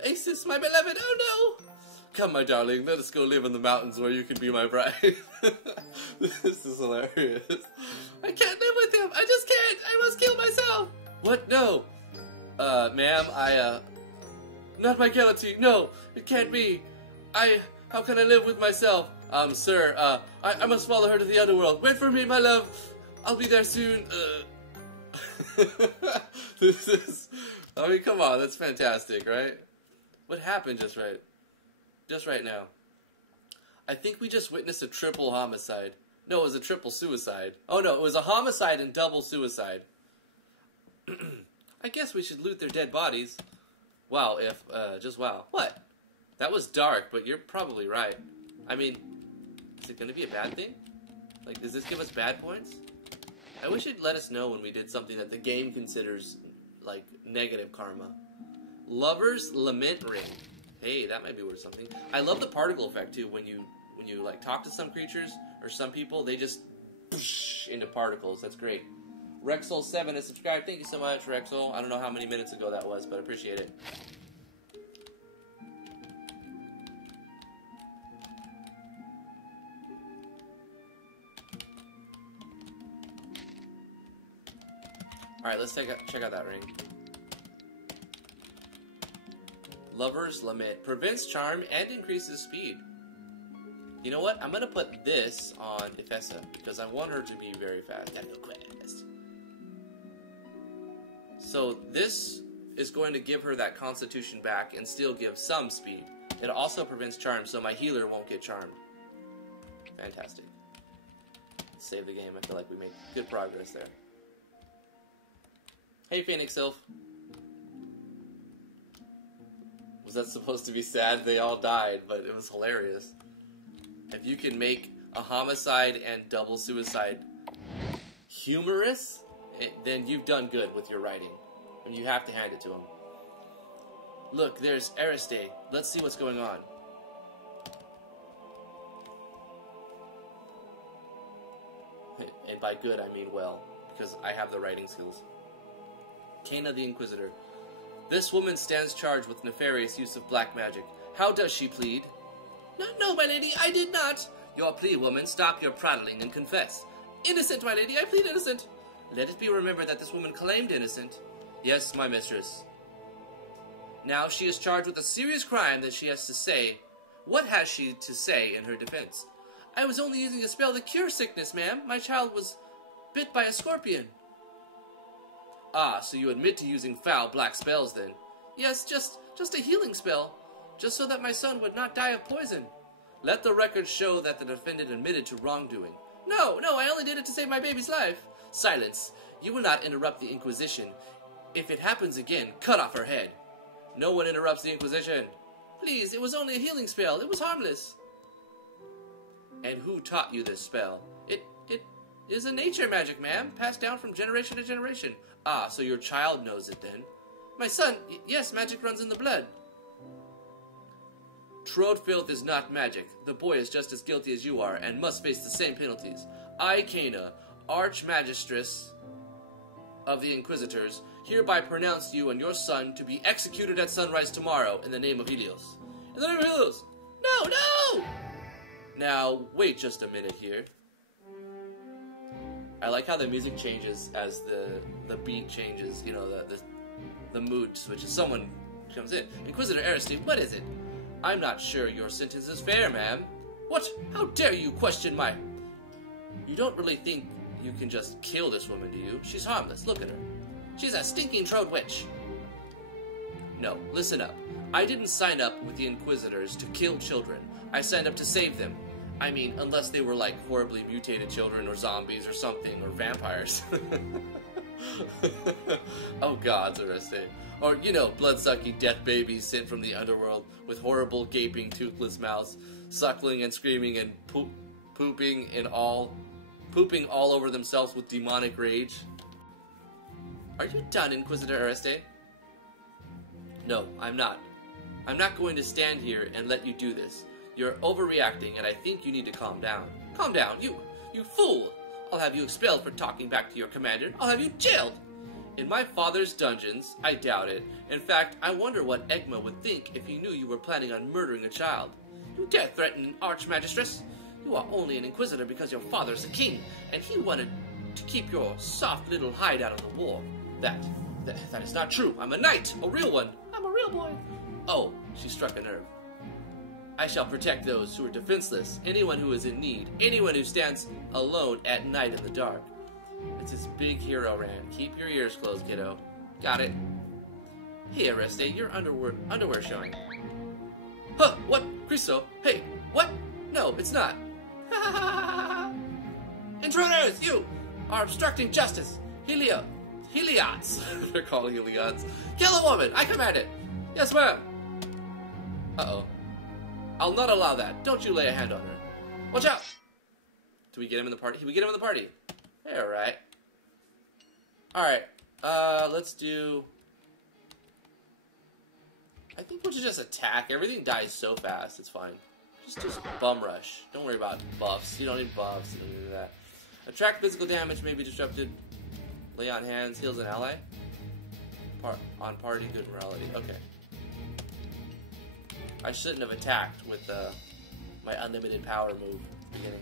Acis, my beloved, oh no! Come, my darling, let us go live in the mountains where you can be my bride. This is hilarious. I can't live with him. I just can't. I must kill myself. What? No. Ma'am, not my Galati. No, it can't be. How can I live with myself? Sir, I must follow her to the underworld. Wait for me, my love. I'll be there soon. This is, I mean, come on, that's fantastic, right? What happened just right now? I think we just witnessed a triple homicide. No, it was a triple suicide. Oh no, it was a homicide and double suicide. I guess we should loot their dead bodies. Wow, just wow. What? That was dark, but you're probably right. I mean, is it gonna be a bad thing? Like, does this give us bad points? I wish it'd let us know when we did something that the game considers, like, negative karma. Lover's Lament Ring. Hey, that might be worth something. I love the particle effect, too. When you like, talk to some creatures, or some people, they just whoosh into particles. That's great. Rexel7 has subscribed. Thank you so much, Rexel. I don't know how many minutes ago that was, but I appreciate it. Alright, let's check out that ring. Lover's Lament. Prevents charm and increases speed. You know what? I'm going to put this on Ifessa, because I want her to be very fast. Gotta go quest. So this is going to give her that constitution back and still give some speed. It also prevents charm, so my healer won't get charmed. Fantastic. Let's save the game. I feel like we made good progress there. Hey, Phoenix Sylph. Was that supposed to be sad? They all died, but it was hilarious. If you can make a homicide and double suicide humorous, then you've done good with your writing. And you have to hand it to him. Look, there's Ariste. Let's see what's going on. And by good, I mean well, because I have the writing skills. Cana the Inquisitor. This woman stands charged with nefarious use of black magic. How does she plead? No, my lady, I did not. Your plea, woman, stop your prattling and confess. Innocent, my lady, I plead innocent. Let it be remembered that this woman claimed innocent. Yes, my mistress. Now she is charged with a serious crime that she has to say. What has she to say in her defense? I was only using a spell to cure sickness, ma'am. My child was bit by a scorpion. Ah, so you admit to using foul black spells, then? Yes, just a healing spell. Just so that my son would not die of poison. Let the record show that the defendant admitted to wrongdoing. No, I only did it to save my baby's life. Silence. You will not interrupt the Inquisition. If it happens again, cut off her head. No one interrupts the Inquisition. Please, it was only a healing spell. It was harmless. And who taught you this spell? It is a nature magic, ma'am, passed down from generation to generation. Ah, so your child knows it then. My son, yes, magic runs in the blood. Trode filth is not magic. The boy is just as guilty as you are, and must face the same penalties. I, Cana, Archmagistress of the Inquisitors, hereby pronounce you and your son to be executed at sunrise tomorrow in the name of Helios. In the name of Helios! No! Now, wait just a minute here. I like how the music changes as the beat changes, you know, the mood switches. Someone comes in. Inquisitor Aristide, what is it? I'm not sure your sentence is fair, ma'am. What? How dare you question my... You don't really think you can just kill this woman, do you? She's harmless. Look at her. She's a stinking Trode witch. No, listen up. I didn't sign up with the Inquisitors to kill children. I signed up to save them. I mean, unless they were like horribly mutated children or zombies or something, or vampires. Oh gods, Oreste. Or, you know, blood-sucking death babies sent from the underworld with horrible, gaping, toothless mouths, suckling and screaming and pooping all over themselves with demonic rage. Are you done, Inquisitor Oreste? No, I'm not. I'm not going to stand here and let you do this. You're overreacting, and I think you need to calm down. Calm down, you fool! I'll have you expelled for talking back to your commander. I'll have you jailed! In my father's dungeons? I doubt it. In fact, I wonder what Egma would think if he knew you were planning on murdering a child. You dare threaten Archmagistress? You are only an Inquisitor because your father's a king, and he wanted to keep your soft little hide out of the war. That is not true. I'm a knight, a real one. I'm a real boy. Oh, she struck a nerve. I shall protect those who are defenseless, anyone who is in need, anyone who stands alone at night in the dark. It's this big hero, R.A.M. Keep your ears closed, kiddo. Got it. Hey, Oreste, your underwear showing. Huh, what? Cristo? Hey, what? No, it's not. Intruders, you are obstructing justice. Heliots. They're called Heliots. Kill a woman, I command it. Yes, ma'am. Uh-oh. I'll not allow that. Don't you lay a hand on her. Watch out! Do we get him in the party? Can we get him in the party? Alright. Alright. Let's do... I think we'll just attack. Everything dies so fast. It's fine. Just bum rush. Don't worry about buffs. You don't need buffs. You don't need that. Attract physical damage may be disrupted. Lay on hands. Heals an ally. On party. Good morality. Okay. I shouldn't have attacked with my unlimited power move at the beginning.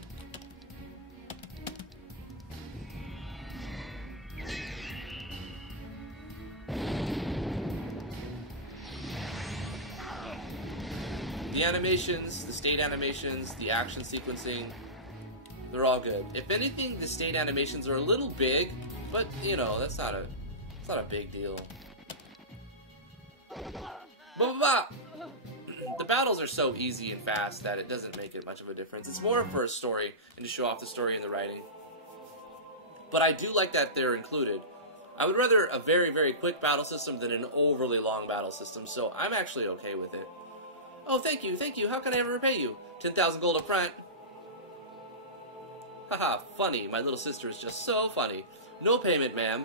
The animations, the state animations, the action sequencing, they're all good. If anything, the state animations are a little big, but you know, it's not a big deal. The battles are so easy and fast that it doesn't make it much of a difference. It's more for a story and to show off the story and the writing. But I do like that they're included. I would rather a very, very quick battle system than an overly long battle system, so I'm actually okay with it. Oh, thank you. How can I ever repay you? 10,000 gold up front. Haha, funny. My little sister is just so funny. No payment, ma'am.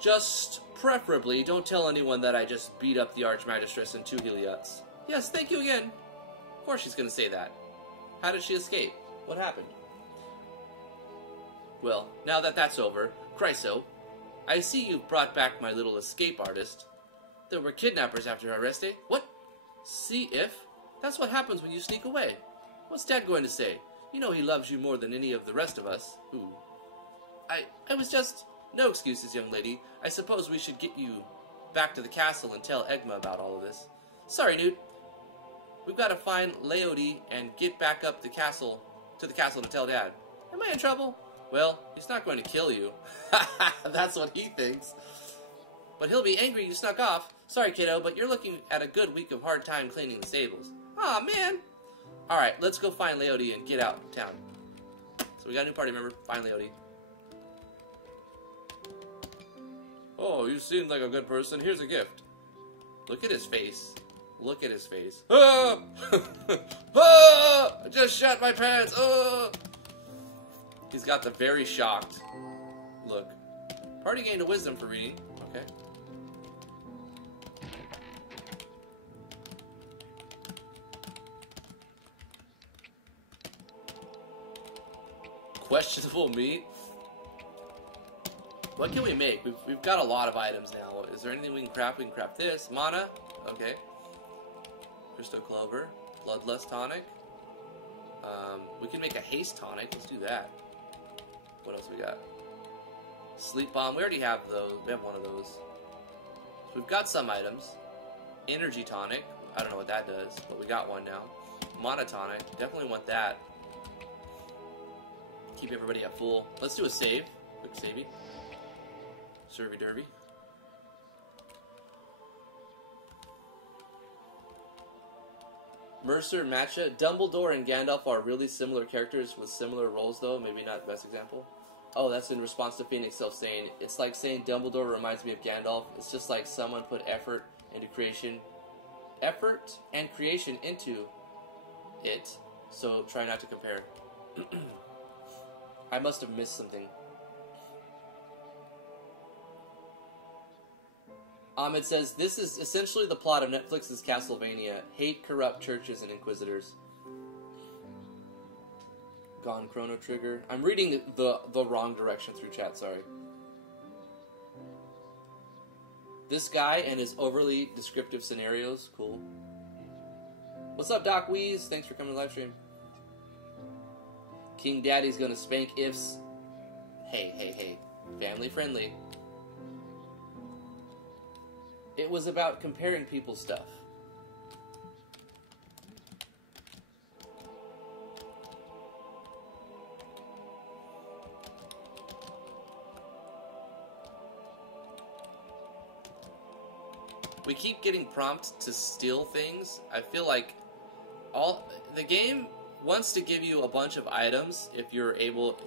Just preferably don't tell anyone that I just beat up the Archmagistress and 2 Heliots. Yes, thank you again. Of course she's gonna say that. How did she escape? What happened? Well, now that that's over, Chryso, I see you've brought back my little escape artist. There were kidnappers after Oreste. What? See if? That's what happens when you sneak away. What's Dad going to say? You know he loves you more than any of the rest of us. Ooh. I was just... No excuses, young lady. I suppose we should get you back to the castle and tell Egma about all of this. Sorry, Newt. We've got to find Leody and get back up to the castle to tell Dad. Am I in trouble? Well, he's not going to kill you. That's what he thinks. But he'll be angry you snuck off. Sorry, kiddo, but you're looking at a good week of hard time cleaning the stables. Aw, man. Alright, let's go find Leody and get out of town. So we got a new party member. Find Leody. Oh, you seem like a good person. Here's a gift. Look at his face. Look at his face. Ah! Ah! I just shat my pants. Ah! He's got the very shocked look. Party gained a wisdom for reading. Okay. Questionable meat. What can we make? We've got a lot of items now. Is there anything we can craft? We can craft this. Mana. Okay. Crystal Clover. Bloodlust Tonic. We can make a Haste Tonic. Let's do that. What else we got? Sleep Bomb. We already have those. We have one of those. So we've got some items. Energy Tonic. I don't know what that does, but we got one now. Mana Tonic. Definitely want that. Keep everybody at full. Let's do a save. Quick savey. Servy Derby. Mercer, Matcha. Dumbledore and Gandalf are really similar characters with similar roles, though. Maybe not the best example. Oh, that's in response to Phoenix Self saying, it's like saying Dumbledore reminds me of Gandalf. It's just like someone put effort and creation into it. So try not to compare. I must have missed something. Ahmed says, this is essentially the plot of Netflix's Castlevania. Hate corrupt churches and inquisitors. Gone Chrono Trigger. I'm reading the wrong direction through chat, sorry. This guy and his overly descriptive scenarios. Cool. What's up, Doc Weeze? Thanks for coming to the live stream. King Daddy's gonna spank ifs. Hey. Family friendly. It was about comparing people's stuff. We keep getting prompted to steal things. I feel like the game wants to give you a bunch of items if you're able,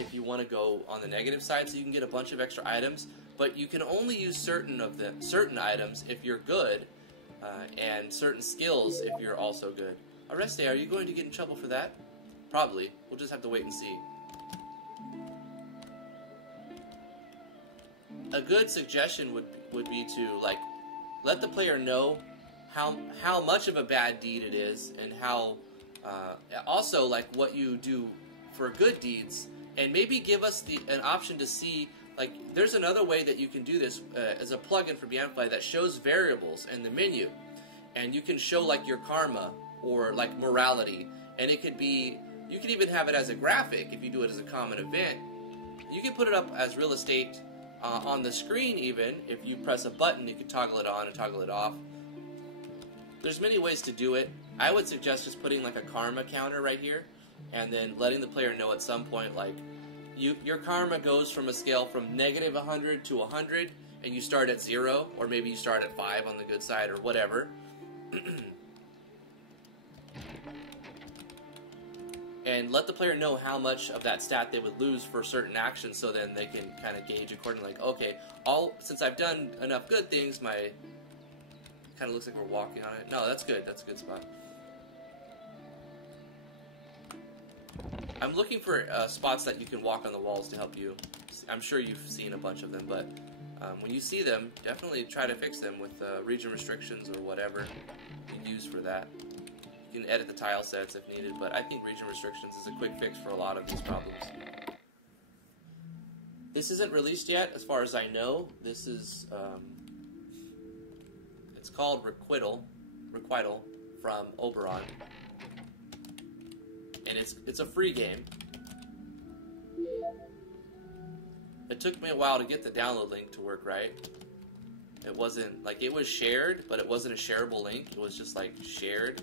if you want to go on the negative side, so you can get a bunch of extra items. But you can only use certain items if you're good, and certain skills if you're also good. Arreste, are you going to get in trouble for that? Probably. We'll just have to wait and see. A good suggestion would be to let the player know how much of a bad deed it is, and how also what you do for good deeds, and maybe give us an option to see. There's another way that you can do this as a plugin for Beyond Play that shows variables in the menu. And you can show, your karma or, morality. And it could be... You could even have it as a graphic if you do it as a common event. You can put it up as real estate on the screen, even. If you press a button, you can toggle it on and toggle it off. There's many ways to do it. I would suggest just putting, a karma counter right here. And then letting the player know at some point, your karma goes from a scale from negative 100 to 100, and you start at 0, or maybe you start at 5 on the good side, or whatever. And let the player know how much of that stat they would lose for certain actions, so then they can kind of gauge accordingly. Okay, since I've done enough good things, kind of looks like we're walking on it. No, that's good. That's a good spot. I'm looking for spots that you can walk on the walls to help you. I'm sure you've seen a bunch of them, but when you see them, definitely try to fix them with region restrictions or whatever you can use for that. You can edit the tile sets if needed, but I think region restrictions is a quick fix for a lot of these problems. This isn't released yet, as far as I know. This is, it's called Requital from Oberon. and it's a free game. It took me a while to get the download link to work right. It wasn't, like, it was shared, but it wasn't a shareable link. It was just, like, shared.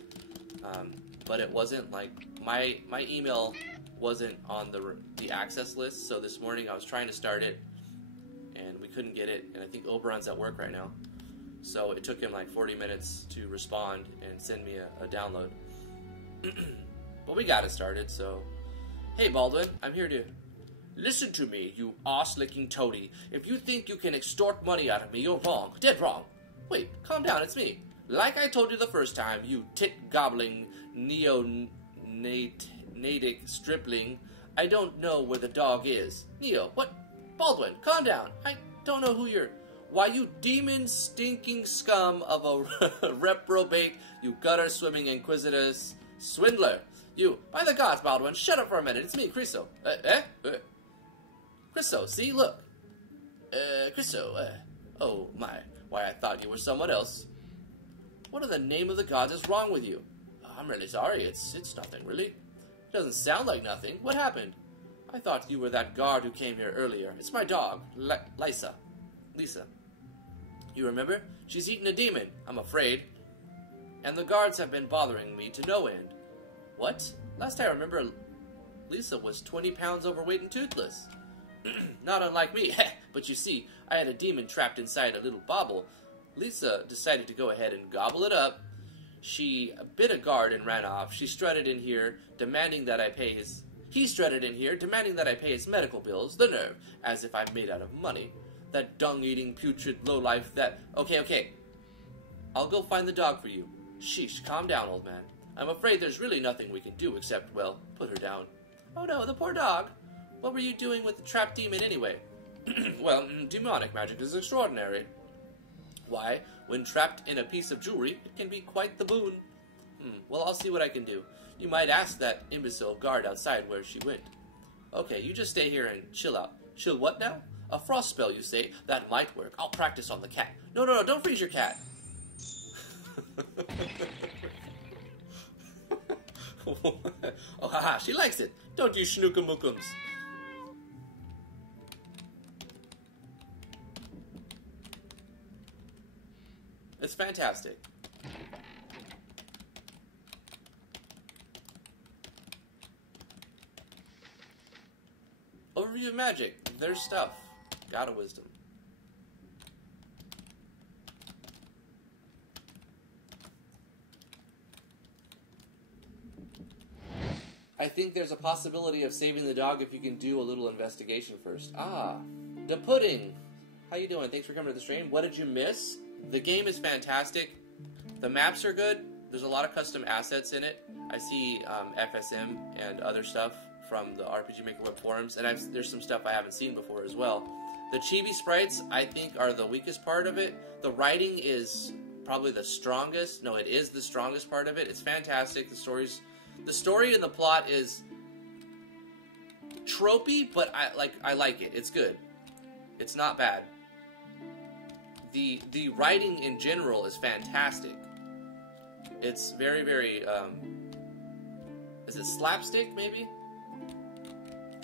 But it wasn't, like, my email wasn't on the access list, so this morning I was trying to start it, and we couldn't get it, and I think Oberon's at work right now. So it took him, like, 40 minutes to respond and send me a download. But we got it started, so... Hey, Baldwin, I'm here to... Listen to me, you arse-licking toady. If you think you can extort money out of me, you're wrong. Dead wrong. Wait, calm down, it's me. Like I told you the first time, you tit-gobbling, neonatic stripling, I don't know where the dog is. Neo, what? Baldwin, calm down. I don't know who you're... Why, you demon-stinking scum of a reprobate, you gutter-swimming inquisitors, swindler. You, by the gods, Baldwin, shut up for a minute. It's me, Criso. Criso, see, look. Criso, oh my, why I thought you were someone else. What in the name of the gods is wrong with you? I'm really sorry, it's nothing, really. It doesn't sound like nothing. What happened? I thought you were that guard who came here earlier. It's my dog, Lisa. You remember? She's eaten a demon, I'm afraid. And the guards have been bothering me to no end. What? Last I remember, Lisa was 20 pounds overweight and toothless. Not unlike me, but you see, I had a demon trapped inside a little bauble. Lisa decided to go ahead and gobble it up. She bit a guard and ran off. He strutted in here, demanding that I pay his medical bills. The nerve, as if I'm made out of money. That dung-eating, putrid lowlife that... Okay. I'll go find the dog for you. Sheesh, calm down, old man. I'm afraid there's really nothing we can do except, well, put her down. Oh no, the poor dog. What were you doing with the trapped demon anyway? Well, demonic magic is extraordinary. Why, when trapped in a piece of jewelry, it can be quite the boon. Well, I'll see what I can do. You might ask that imbecile guard outside where she went. Okay, you just stay here and chill out. Chill what now? A frost spell, you say? That might work. I'll practice on the cat. No, don't freeze your cat. Oh, haha, she likes it. Don't you schnookamookums? It's fantastic. Overview of magic. There's stuff. God of wisdom. I think there's a possibility of saving the dog if you can do a little investigation first. Ah, the pudding. How you doing? Thanks for coming to the stream. What did you miss? The game is fantastic. The maps are good. There's a lot of custom assets in it. I see FSM and other stuff from the RPG Maker web forums, and there's some stuff I haven't seen before as well. The chibi sprites, I think, are the weakest part of it. The writing is probably the strongest. No, it is the strongest part of it. It's fantastic. The story and the plot is tropey, but I like it. It's good. It's not bad. The writing in general is fantastic. It's very, very, is it slapstick, maybe?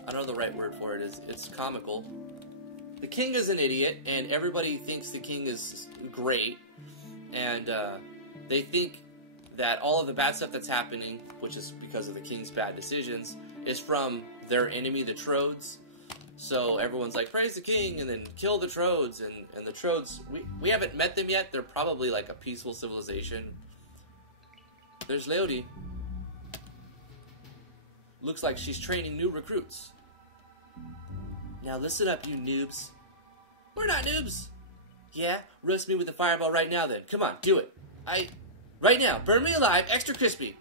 I don't know the right word for it. It's comical. The king is an idiot, and everybody thinks the king is great, and they think that all of the bad stuff that's happening, which is because of the king's bad decisions, is from their enemy, the Troads. So everyone's like, praise the king, and then kill the Troads, and the Troads, we haven't met them yet. They're probably like a peaceful civilization. There's Leody. Looks like she's training new recruits. Now listen up, you noobs. We're not noobs. Yeah? Roast me with the fireball right now then. Come on, do it. Right now, burn me alive, extra crispy.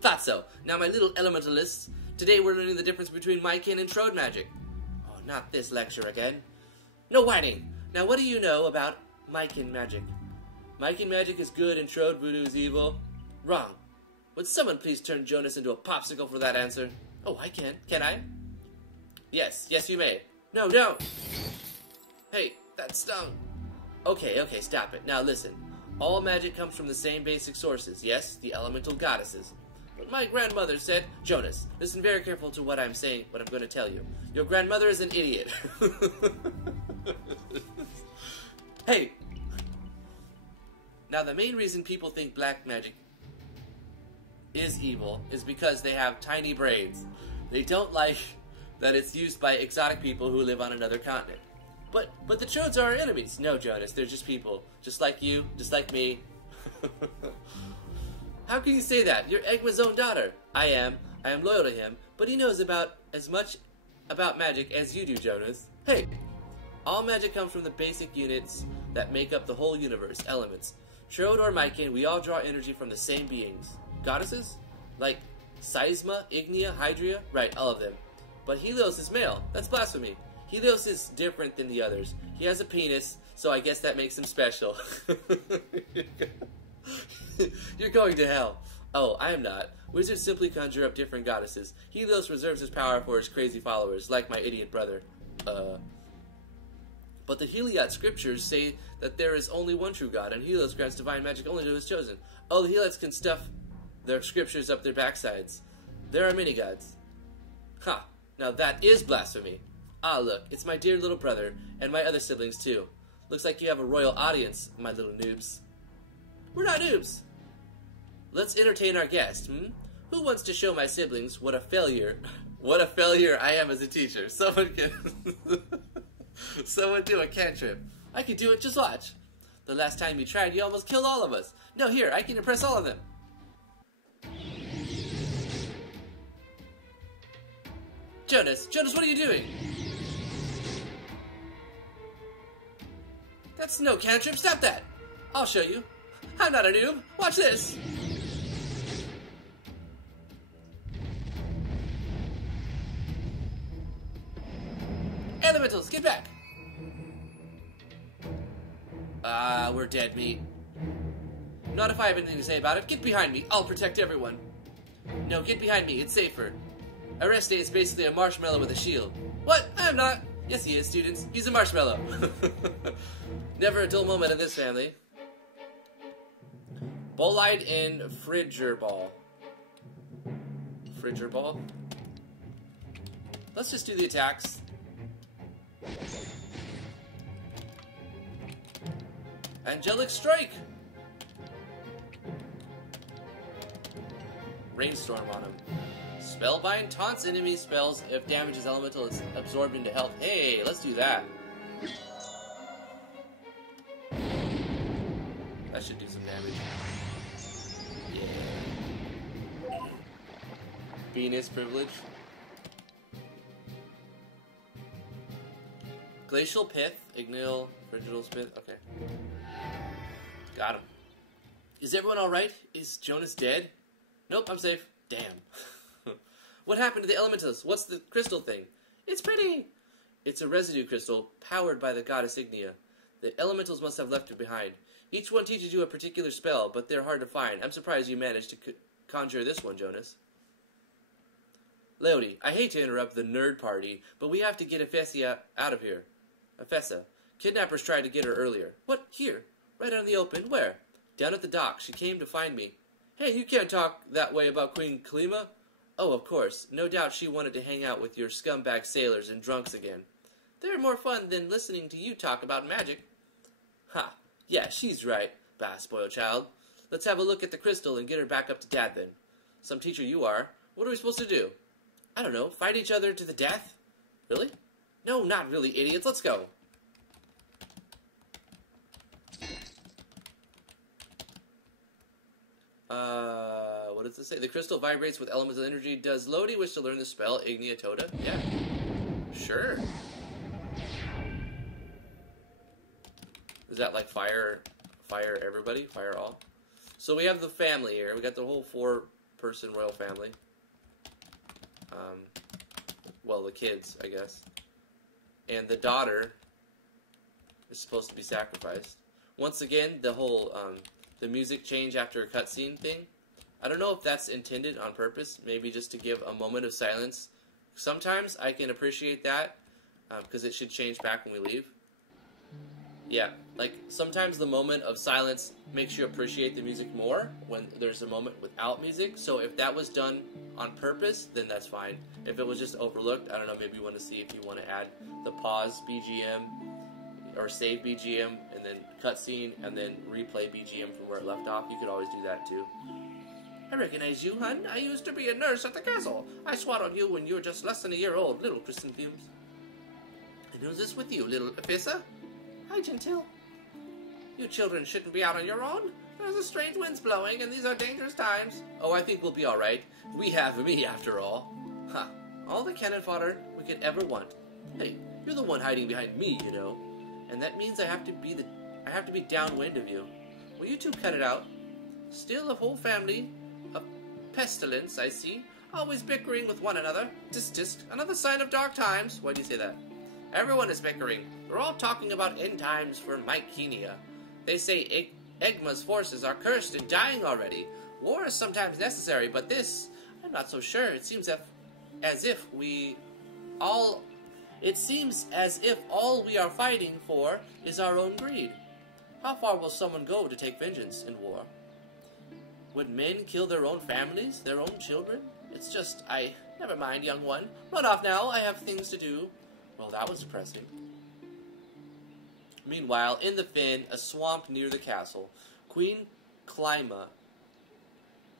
Thought so. Now my little elementalists, today we're learning the difference between Mykin and Troad magic. Oh, not this lecture again. No whining. Now what do you know about Mykin magic? Mykin magic is good and Troad voodoo is evil. Wrong. Would someone please turn Jonas into a popsicle for that answer? Oh, I can. Can I? Yes, you may. No, don't. Hey, that stung. Okay, stop it. Now listen. All magic comes from the same basic sources, yes, the elemental goddesses. But my grandmother said, Jonas, listen very careful to what I'm saying, what I'm going to tell you. Your grandmother is an idiot. Hey! Now, the main reason people think black magic is evil is because they have tiny braids. They don't like that it's used by exotic people who live on another continent. But the Chodes are our enemies. No, Jonas, they're just people. Just like you, just like me. How can you say that? You're Egma's own daughter. I am loyal to him, but he knows about as much about magic as you do, Jonas. Hey! All magic comes from the basic units that make up the whole universe, elements. Trode or Mycan, we all draw energy from the same beings. Goddesses? Like Seisma, Ignia, Hydria? Right, all of them. But Helios is male. That's blasphemy. Helios is different than the others. He has a penis, so I guess that makes him special. You're going to hell. Oh, I am not. Wizards simply conjure up different goddesses. Helios reserves his power for his crazy followers, like my idiot brother. But the Heliot scriptures say that there is only one true God, and Helios grants divine magic only to his chosen. Oh, the Heliots can stuff their scriptures up their backsides. There are many gods. Ha! Now that is blasphemy. Ah, look, it's my dear little brother, and my other siblings too. Looks like you have a royal audience, my little noobs. We're not noobs. Let's entertain our guest, Who wants to show my siblings what a failure I am as a teacher? Someone do a cantrip. I can do it, just watch. The last time you tried, you almost killed all of us. No, here, I can impress all of them. Jonas, what are you doing? That's no cantrip, stop that. I'll show you. I'm not a noob, watch this. Elementals, get back. We're dead meat. Not if I have anything to say about it. Get behind me. I'll protect everyone. No, get behind me. It's safer. Arreste is basically a marshmallow with a shield. What? I'm not. Yes, he is, students. He's a marshmallow. Never a dull moment in this family. Bolide and Fridger Ball. Fridger Ball? Let's just do the attacks. Angelic Strike! Rainstorm on him. Spellbind taunts enemy spells if damage is elemental is absorbed into health. Hey, let's do that. That should do some damage. Yeah. Venus Privilege. Glacial Pith, Ignil, Frigidal Smith. Okay. Got him. Is everyone alright? Is Jonas dead? Nope, I'm safe. Damn. What happened to the elementals? What's the crystal thing? It's pretty. It's a residue crystal powered by the goddess Ignia. The elementals must have left it behind. Each one teaches you a particular spell, but they're hard to find. I'm surprised you managed to conjure this one, Jonas. Leody, I hate to interrupt the nerd party, but we have to get Ephesia out of here. Ephesa. Kidnappers tried to get her earlier. What? Here? Right out in the open? Where? Down at the dock. She came to find me. Hey, you can't talk that way about Queen Kalima. Oh, of course. No doubt she wanted to hang out with your scumbag sailors and drunks again. They're more fun than listening to you talk about magic. Ha. Yeah, she's right. Bah, spoiled child. Let's have a look at the crystal and get her back up to dad then. Some teacher you are. What are we supposed to do? I don't know. Fight each other to the death? Really? No, not really, idiots. Let's go. What does it say? The crystal vibrates with elemental energy. Does Lodi wish to learn the spell Ignia Toda? Yeah. Sure. Is that like fire everybody? Fire all? So we have the family here. We got the whole 4-person royal family. Well, the kids, I guess. And the daughter is supposed to be sacrificed. Once again, the whole, the music change after a cutscene thing. I don't know if that's intended on purpose, maybe just to give a moment of silence. Sometimes I can appreciate that, because it should change back when we leave. Yeah, like, sometimes the moment of silence makes you appreciate the music more when there's a moment without music. So if that was done on purpose, then that's fine. If it was just overlooked, I don't know, maybe you want to see if you want to add the pause BGM or save BGM and then cutscene and then replay BGM from where it left off. You could always do that too. I recognize you, hun. I used to be a nurse at the castle. I swat on you when you were just less than a year old, little chrysanthemums. And who's this with you, little Epissa? Hi, Gentil. You children shouldn't be out on your own. There's a strange wind's blowing, and these are dangerous times. Oh, I think we'll be all right. We have me, after all. Huh. All the cannon fodder we could ever want. Hey, you're the one hiding behind me, you know. And that means I have to be downwind of you. Will you two cut it out? Still a whole family of pestilence, I see. Always bickering with one another. Just another sign of dark times. Why do you say that? Everyone is bickering. They're all talking about end times for Mycenia. They say Egma's forces are cursed and dying already. War is sometimes necessary, but this, I'm not so sure. It seems as if all we are fighting for is our own greed. How far will someone go to take vengeance in war? Would men kill their own families, their own children? It's just, never mind, young one. Run off now, I have things to do. Well, that was depressing. Meanwhile, in the fen, a swamp near the castle, Queen Clima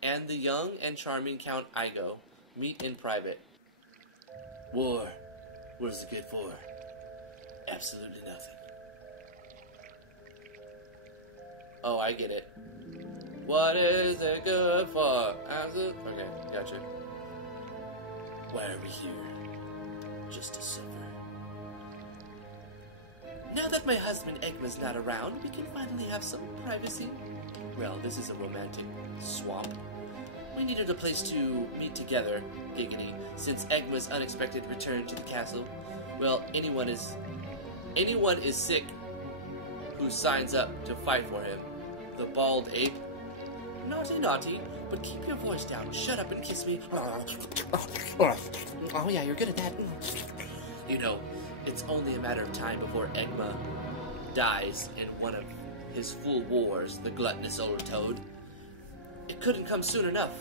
and the young and charming Count Igo meet in private. War. What is it good for? Absolutely nothing. Oh, I get it. What is it good for? Absolutely. Okay, gotcha. Why are we here? Just to suffer. Now that my husband Egma's not around, we can finally have some privacy. Well, this is a romantic swamp. We needed a place to meet together, Giggity, since Egma's unexpected return to the castle. Well, anyone is sick who signs up to fight for him. The bald ape. Naughty, naughty, but keep your voice down. Shut up and kiss me. Oh yeah, you're good at that. You know, it's only a matter of time before Egma dies in one of his full wars, the gluttonous old toad. It couldn't come soon enough.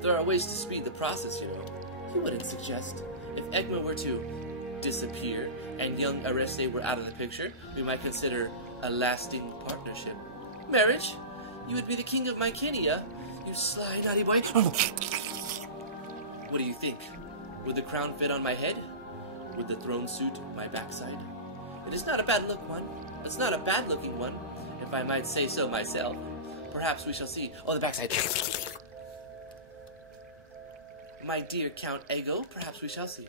There are ways to speed the process, you know. You wouldn't suggest. If Egma were to disappear and young Areste were out of the picture, we might consider a lasting partnership. Marriage? You would be the king of Mycenia, you sly, naughty boy. What do you think? Would the crown fit on my head? Would the throne suit my backside? It is not a bad look one. It's not a bad looking one, if I might say so myself. Perhaps we shall see. Oh, the backside. My dear Count Ego, perhaps we shall see.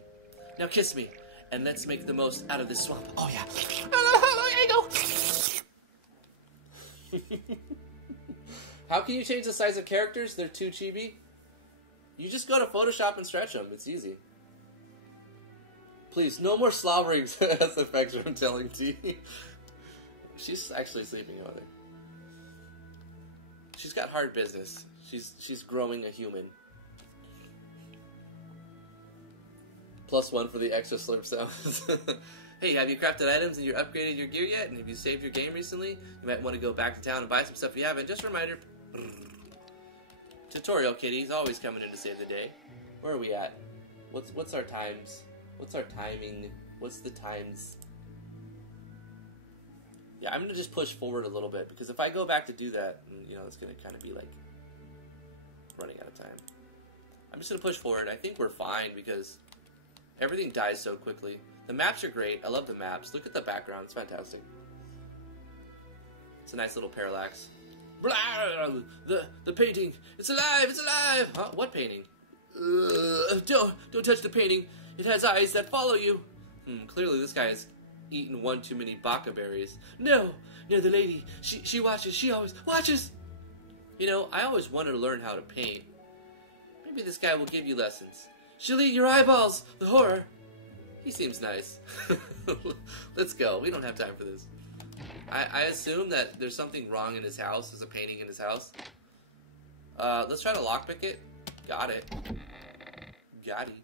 Now kiss me, and let's make the most out of this swamp. Oh yeah. Ego. How can you change the size of characters? They're too chibi. You just go to Photoshop and stretch them. It's easy. Please, no more slobbering as effects from telling T. She's actually sleeping on it. She's got hard business. She's growing a human. +1 for the extra slurp sounds. Hey, have you crafted items and you upgraded your gear yet? And have you saved your game recently? You might want to go back to town and buy some stuff you haven't. Just a reminder. Tutorial Kitty's always coming in to save the day. Where are we at? What's our times? What's our timing? What's the times? Yeah, I'm gonna just push forward a little bit because if I go back to do that, you know, it's gonna kind of be like running out of time. I'm just gonna push forward. I think we're fine because everything dies so quickly. The maps are great. I love the maps. Look at the background. It's fantastic. It's a nice little parallax. Blah, the painting. It's alive. It's alive. Huh? What painting? Don't touch the painting. It has eyes that follow you. Clearly this guy has eaten one too many baka berries. No, the lady. She watches. She always watches. You know, I always wanted to learn how to paint. Maybe this guy will give you lessons. She'll eat your eyeballs. The horror. He seems nice. Let's go. We don't have time for this. I assume that there's something wrong in his house. There's a painting in his house. Let's try to lockpick it. Got it. Got it.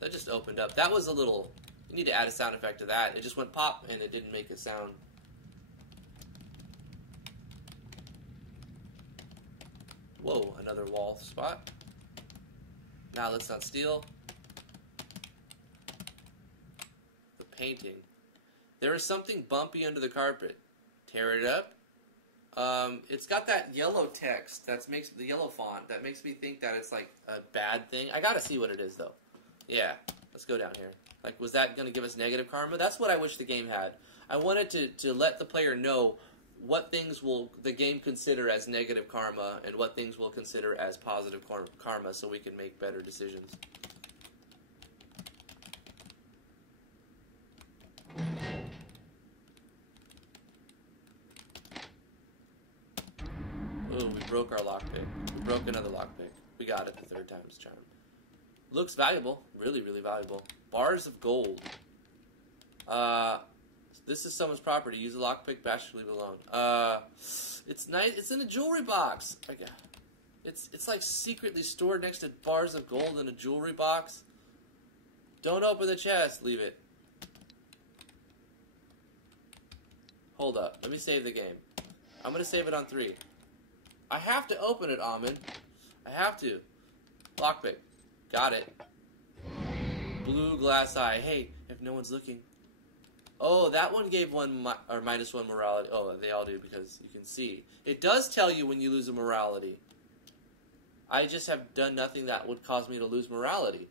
That just opened up. That was a little... You need to add a sound effect to that. It just went pop, and it didn't make a sound. Whoa, another wall spot. Now let's not steal. The painting. There is something bumpy under the carpet. Tear it up. It's got that yellow text that makes the yellow font that makes me think that it's like a bad thing. I gotta see what it is though. Yeah, let's go down here. Like, was that gonna give us negative karma? That's what I wish the game had. I wanted to let the player know what things will the game consider as negative karma and what things will consider as positive karma, so we can make better decisions. Ooh, we broke our lockpick. We broke another lockpick. We got it the third time's charm. Looks valuable. Really, really valuable. Bars of gold. This is someone's property. Use a lockpick, bash, leave it alone. It's nice. It's in a jewelry box. It's like secretly stored next to bars of gold in a jewelry box. Don't open the chest. Leave it. Hold up. Let me save the game. I'm going to save it on 3. I have to open it, Amin. I have to. Lockpick. Got it. Blue glass eye. Hey, if no one's looking. Oh, that one gave -1 morality. Oh, they all do because you can see. It does tell you when you lose a morality. I just have done nothing that would cause me to lose morality.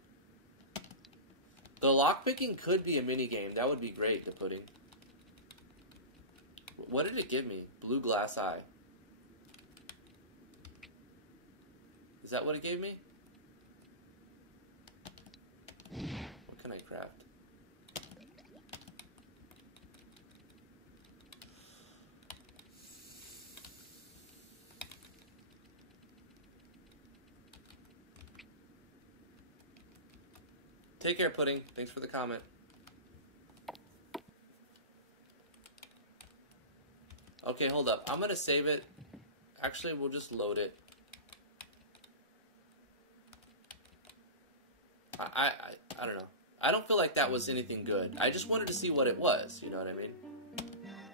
The lockpicking could be a minigame. That would be great, the pudding. What did it give me? Blue glass eye. Is that what it gave me? What can I craft? Take care, Pudding. Thanks for the comment. Okay, hold up. I'm going to save it. Actually, we'll just load it. I don't know. I don't feel like that was anything good. I just wanted to see what it was. You know what I mean?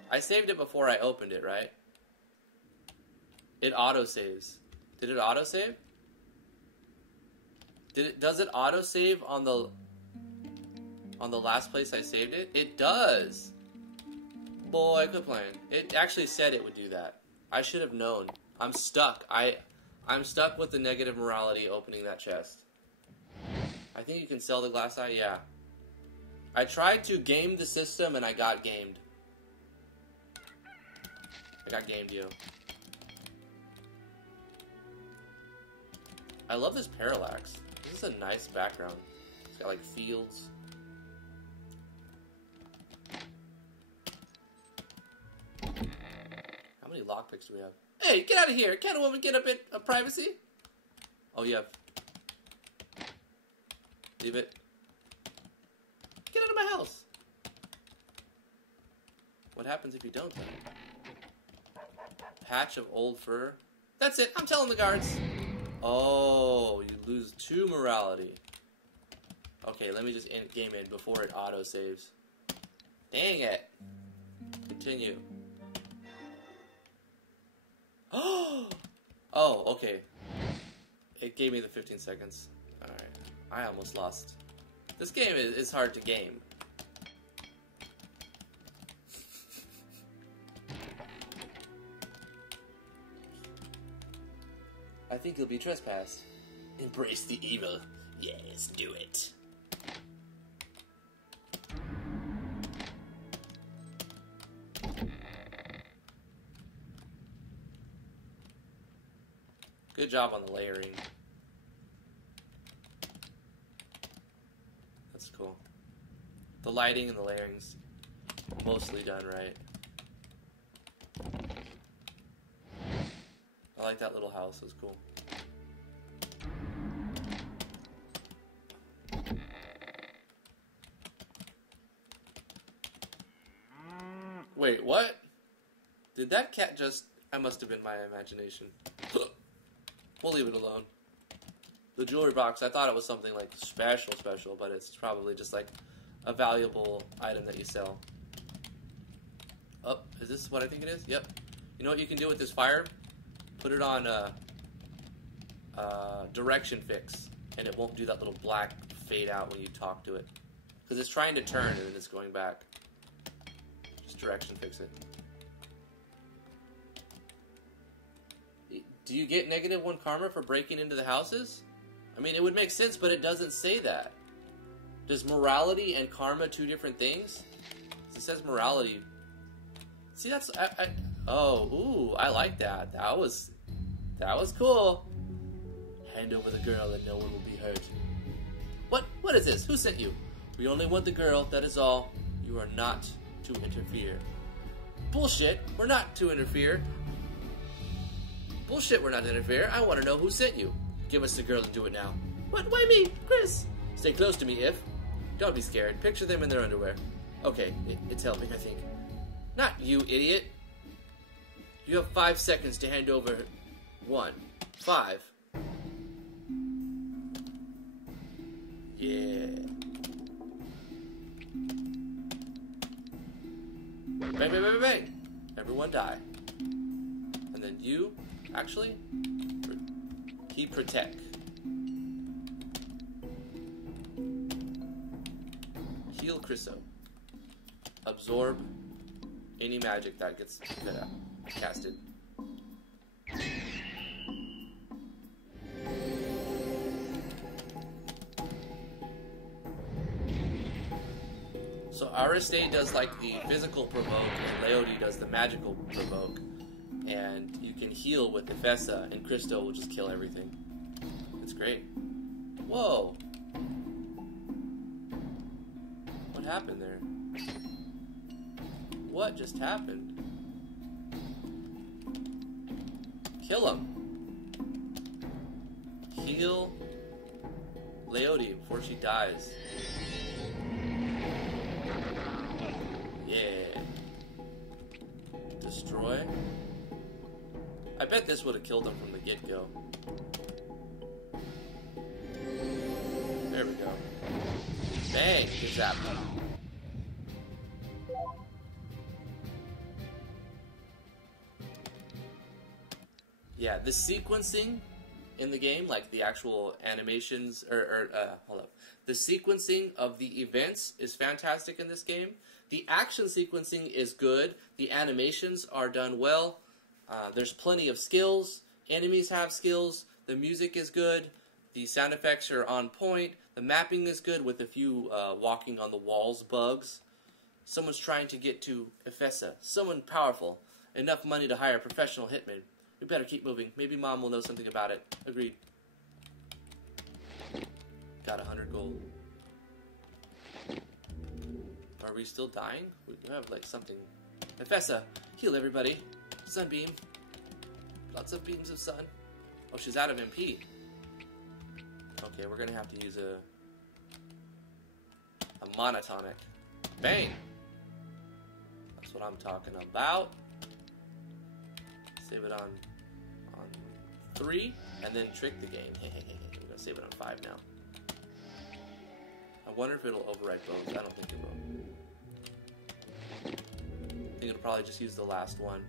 I saved it before I opened it, right? It auto-saves. Did it auto-save? Does it auto-save on the last place I saved it? It does. Boy, quit playing. It actually said it would do that. I should have known. I'm stuck. I'm stuck with the negative morality opening that chest. I think you can sell the glass eye. Yeah. I tried to game the system and I got gamed. I got gamed, you. I love this parallax. This is a nice background. It's got like fields. How many lockpicks do we have? Hey, get out of here! Can't a woman get a bit of privacy? Oh, you have. Leave it. Get out of my house! What happens if you don't, then? Patch of old fur. That's it, I'm telling the guards. Oh, you lose 2 morality. Okay, let me just end game in before it auto-saves. Dang it. Continue. Oh, okay. It gave me the 15 seconds. Alright. I almost lost. This game is hard to game. I think you'll be trespassed. Embrace the evil. Yes, do it. Good job on the layering. That's cool. The lighting and the layering's mostly done right. I like that little house. It was cool. Wait, what? Did that cat just... I must have been my imagination. We'll leave it alone. The jewelry box, I thought it was something like special, but it's probably just like a valuable item that you sell. Oh, is this what I think it is? Yep. You know what you can do with this fire? Put it on direction fix, and it won't do that little black fade out when you talk to it. Because it's trying to turn and then it's going back. Just direction fix it. Do you get -1 karma for breaking into the houses? I mean, it would make sense, but it doesn't say that. Does morality and karma 2 different things? It says morality. See, that's... oh, ooh, I like that. That was cool. Hand over the girl and no one will be hurt. What is this? Who sent you? We only want the girl, that is all. You are not to interfere. Bullshit, we're not to interfere. Bullshit, we're not to interfere. I want to know who sent you. Give us the girl and do it now. What? Why me? Chris? Stay close to me, if. Don't be scared. Picture them in their underwear. Okay, it's helping, I think. Not you, idiot. You have 5 seconds to hand over 1. 5. Yeah. Bang, bang, bang, bang, bang. Everyone die. And then you, actually, keep protect. Heal Chriso. Absorb any magic that gets casted. So Aristide does like the physical provoke, and Leody does the magical provoke. And you can heal with Ifessa, and Christo will just kill everything. It's great. Whoa! What happened there? What just happened? Kill him! Heal Leody before she dies. Yeah. Destroy. I bet this would have killed him from the get-go. There we go. Bang! Good zap. Yeah, the sequencing in the game, like the actual animations, hold up. The sequencing of the events is fantastic in this game. The action sequencing is good. The animations are done well. There's plenty of skills. Enemies have skills. The music is good. The sound effects are on point. The mapping is good with a few walking on the walls bugs. Someone's trying to get to Ifessa. Someone powerful. Enough money to hire a professional hitman. We better keep moving. Maybe Mom will know something about it. Agreed. Got 100 gold. Are we still dying? We have like something. Ifessa, heal everybody. Sunbeam. Lots of beams of sun. Oh, she's out of MP. Okay, we're gonna have to use a monotonic. Bang! That's what I'm talking about. Save it on 3, and then trick the game. We're gonna save it on 5 now. I wonder if it'll override both. I don't think it will. I think it'll probably just use the last one.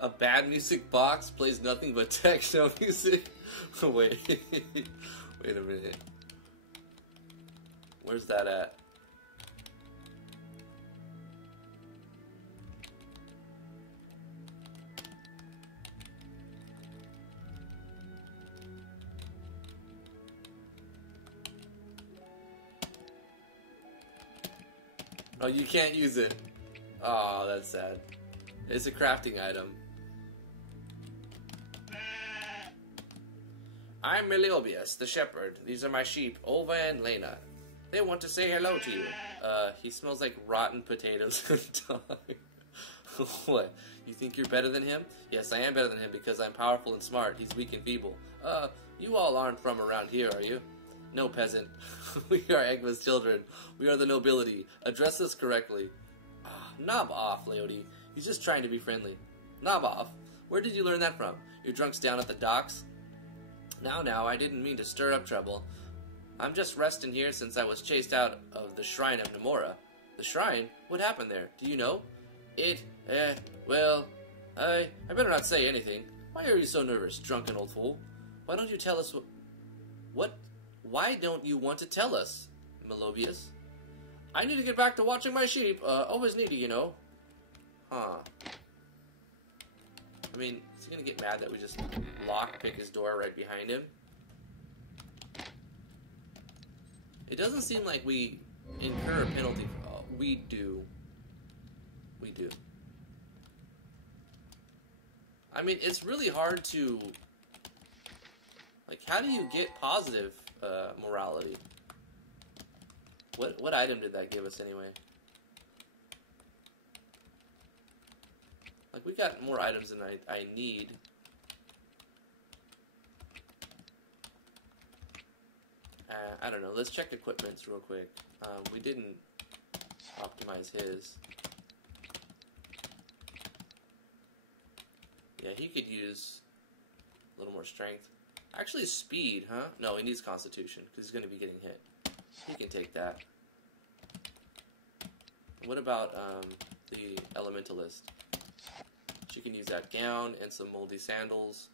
A bad music box plays nothing but techno music. Wait, wait a minute. Where's that at? Oh, you can't use it. Oh, that's sad. It's a crafting item. I'm Meliobius, the shepherd. These are my sheep, Ova and Lena. They want to say hello to you. He smells like rotten potatoes and dog. What? You think you're better than him? Yes, I am better than him because I'm powerful and smart. He's weak and feeble. You all aren't from around here, are you? No, peasant. We are Egma's children. We are the nobility. Address us correctly. Knob off, Leody. He's just trying to be friendly. Knob off. Where did you learn that from? Your drunks down at the docks? Now, I didn't mean to stir up trouble. I'm just resting here since I was chased out of the shrine of Namora. The shrine? What happened there? Do you know? Well, I better not say anything. Why are you so nervous, drunken old fool? Why don't you tell us what? Why don't you want to tell us, Melobius? I need to get back to watching my sheep. Always needy, you know. Huh. I mean, is he gonna get mad that we just pick his door right behind him? It doesn't seem like we incur a penalty. Oh, we do. We do. I mean, it's really hard to... Like, how do you get positive morality? What item did that give us anyway? Like, we got more items than I need. I don't know. Let's check equipments real quick. We didn't optimize his. Yeah, he could use a little more strength. Actually, speed, huh? No, he needs constitution, because he's going to be getting hit. He can take that. What about the elementalist? She can use that gown and some moldy sandals.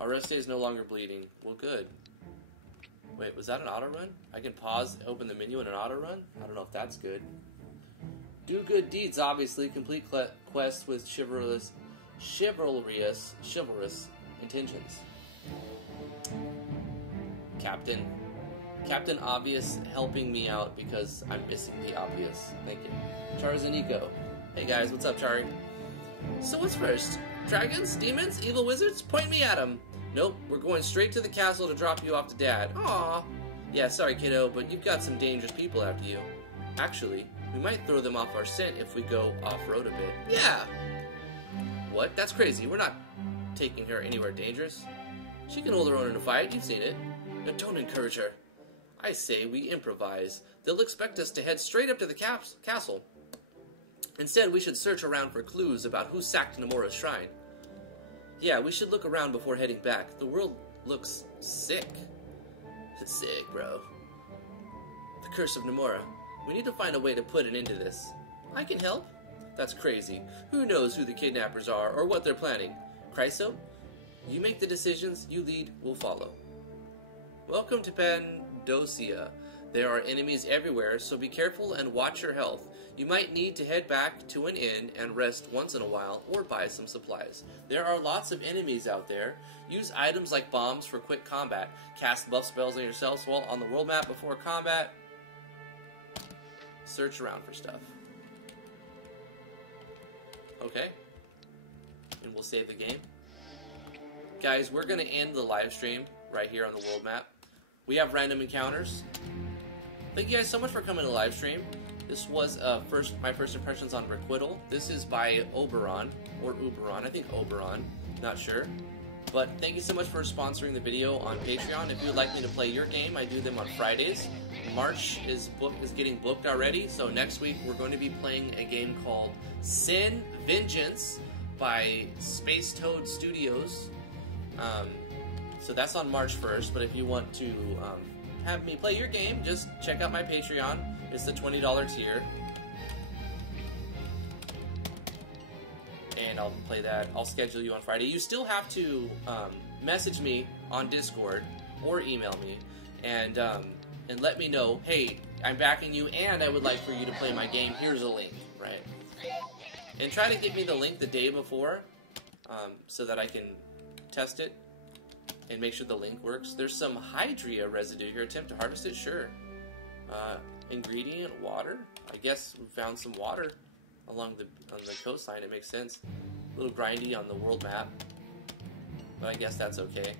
Oreste is no longer bleeding. Well, good. Wait, was that an auto run? I can pause, open the menu in an auto run? I don't know if that's good. Do good deeds, obviously. Complete quests with chivalrous intentions. Captain Obvious helping me out because I'm missing the obvious. Thank you. Char's and Nico. Hey guys, what's up, Chari? So what's first? Dragons? Demons? Evil wizards? Point me at them. Nope, we're going straight to the castle to drop you off to Dad. Aww. Yeah, sorry kiddo, but you've got some dangerous people after you. Actually, we might throw them off our scent if we go off-road a bit. Yeah! What? That's crazy. We're not taking her anywhere dangerous. She can hold her own in a fight. You've seen it. No, don't encourage her. I say we improvise. They'll expect us to head straight up to the castle. Instead, we should search around for clues about who sacked Namora's shrine. Yeah, we should look around before heading back. The world looks sick. Sick, bro. The curse of Namora. We need to find a way to put an end to this. I can help. That's crazy. Who knows who the kidnappers are or what they're planning? Chryso, you make the decisions, you lead, we'll follow. Welcome to Pandosia. There are enemies everywhere, so be careful and watch your health. You might need to head back to an inn and rest once in a while, or buy some supplies. There are lots of enemies out there. Use items like bombs for quick combat. Cast buff spells on yourselves while on the world map before combat. Search around for stuff. Okay. And we'll save the game. Guys, we're going to end the live stream right here on the world map. We have random encounters. Thank you guys so much for coming to the live stream. This was my first impressions on Requital. This is by Oberon, or Oberon, I think Oberon, not sure. But thank you so much for sponsoring the video on Patreon. If you would like me to play your game, I do them on Fridays. March is getting booked already, so next week we're going to be playing a game called Sin Vengeance by Space Toad Studios. So that's on March 1st, but if you want to have me play your game, just check out my Patreon. It's the $20 tier. And I'll play that. I'll schedule you on Friday. You still have to message me on Discord or email me and let me know, hey, I'm backing you and I would like for you to play my game. Here's a link, right? And try to give me the link the day before so that I can test it and make sure the link works. There's some Hydria residue here. Attempt to harvest it? Sure. Ingredient, water? I guess we found some water on the coastline. It makes sense. little grindy on the world map, but I guess that's okay.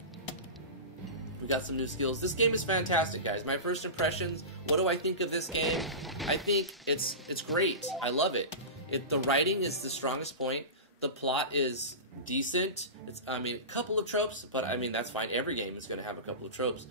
We got some new skills. This game is fantastic, guys. My first impressions, what do I think of this game? I think it's great. I love it. The writing is the strongest point. The plot is decent. I mean, a couple of tropes, but I mean, that's fine. Every game is going to have a couple of tropes.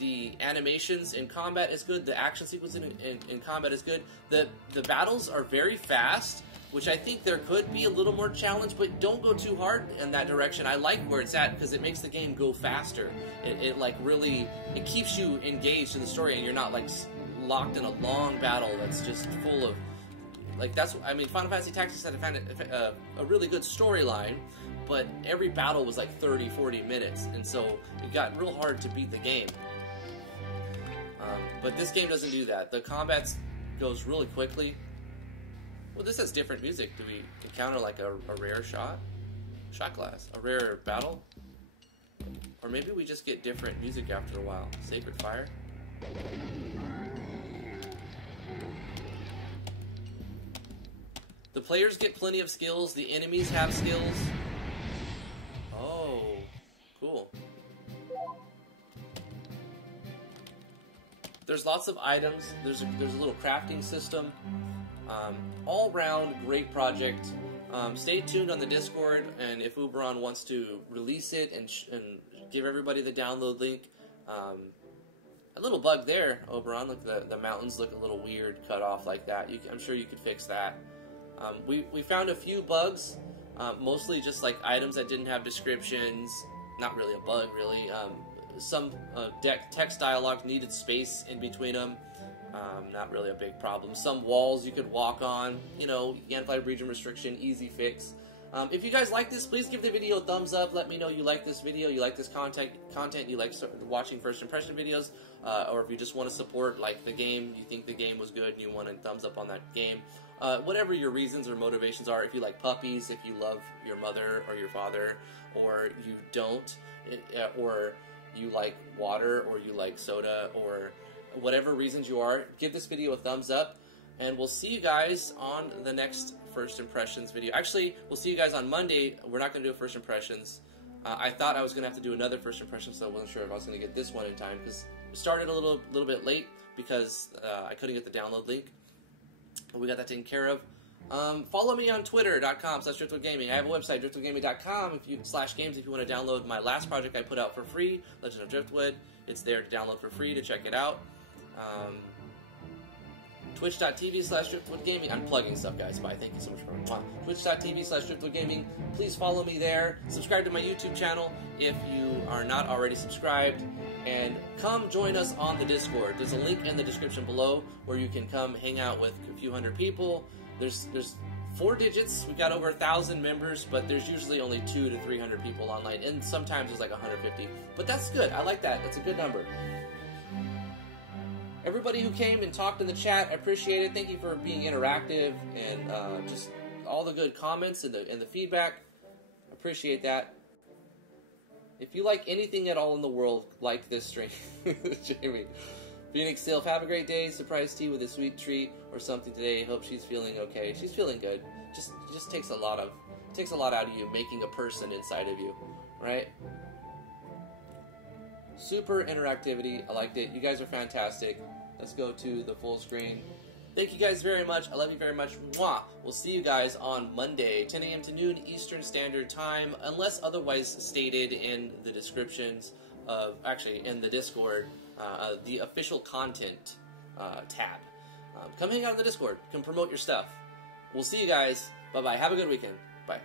The animations in combat is good. The action sequence in combat is good. The battles are very fast, which I think there could be a little more challenge, but don't go too hard in that direction. I like where it's at because it makes the game go faster. It like really, it keeps you engaged in the story, and you're not like locked in a long battle that's just full of, like, that's, I mean, Final Fantasy Tactics had a really good storyline, but every battle was like 30, 40 minutes, and so it got real hard to beat the game. But this game doesn't do that. The combat goes really quickly. Well, this has different music. Do we encounter like a rare shot glass? A rare battle? Or maybe we just get different music after a while. Sacred Fire? The players get plenty of skills. The enemies have skills. Oh, cool. There's lots of items. There's a little crafting system. All round great project. Stay tuned on the Discord, and if Oberon wants to release it and give everybody the download link. A little bug there, Oberon. Look, the mountains look a little weird, cut off like that. I'm sure you could fix that. We found a few bugs, mostly just like items that didn't have descriptions. Not really a bug, really. Some text dialogue needed space in between them. Not really a big problem. Some walls you could walk on. You know, anti-region restriction, easy fix. If you guys like this, please give the video a thumbs up. Let me know you like this video, you like this content, you like watching first impression videos, or if you just want to support like the game, you think the game was good and you want a thumbs up on that game. Whatever your reasons or motivations are, if you like puppies, if you love your mother or your father, or you don't, or you like water, or you like soda, or whatever reasons you are, give this video a thumbs up, and we'll see you guys on the next First Impressions video. Actually, we'll see you guys on Monday. We're not going to do a First Impressions. I thought I was going to have to do another First Impressions, so I wasn't sure if I was going to get this one in time, because we started a little bit late, because I couldn't get the download link. But we got that taken care of. Follow me on twitter.com/driftwoodgaming. I have a website, driftwoodgaming.com, /games if you want to download my last project I put out for free, Legend of Driftwood. It's there to download for free to check it out. Twitch.tv/driftwoodgaming. I'm plugging stuff, guys. Bye. Thank you so much for Twitch.tv/driftwoodgaming. Please follow me there. Subscribe to my YouTube channel if you are not already subscribed. And come join us on the Discord. There's a link in the description below where you can come hang out with a few hundred people. There's 4 digits. We've got over 1,000 members, but there's usually only 200 to 300 people online, and sometimes there's like 150. But that's good. I like that. That's a good number. Everybody who came and talked in the chat, I appreciate it. Thank you for being interactive and just all the good comments and the feedback. Appreciate that. If you like anything at all in the world, like this stream, Jaime. Phoenix Sylph, have a great day. Surprise tea with a sweet treat or something today. Hope she's feeling okay. She's feeling good. Just takes a lot out of you, making a person inside of you, right? Super interactivity. I liked it. You guys are fantastic. Let's go to the full screen. Thank you guys very much. I love you very much. Mwah. We'll see you guys on Monday, 10 a.m. to noon Eastern Standard Time, unless otherwise stated in the descriptions of, actually, in the Discord, the official content tab. Come hang out in the Discord. Come promote your stuff. We'll see you guys. Bye-bye. Have a good weekend. Bye.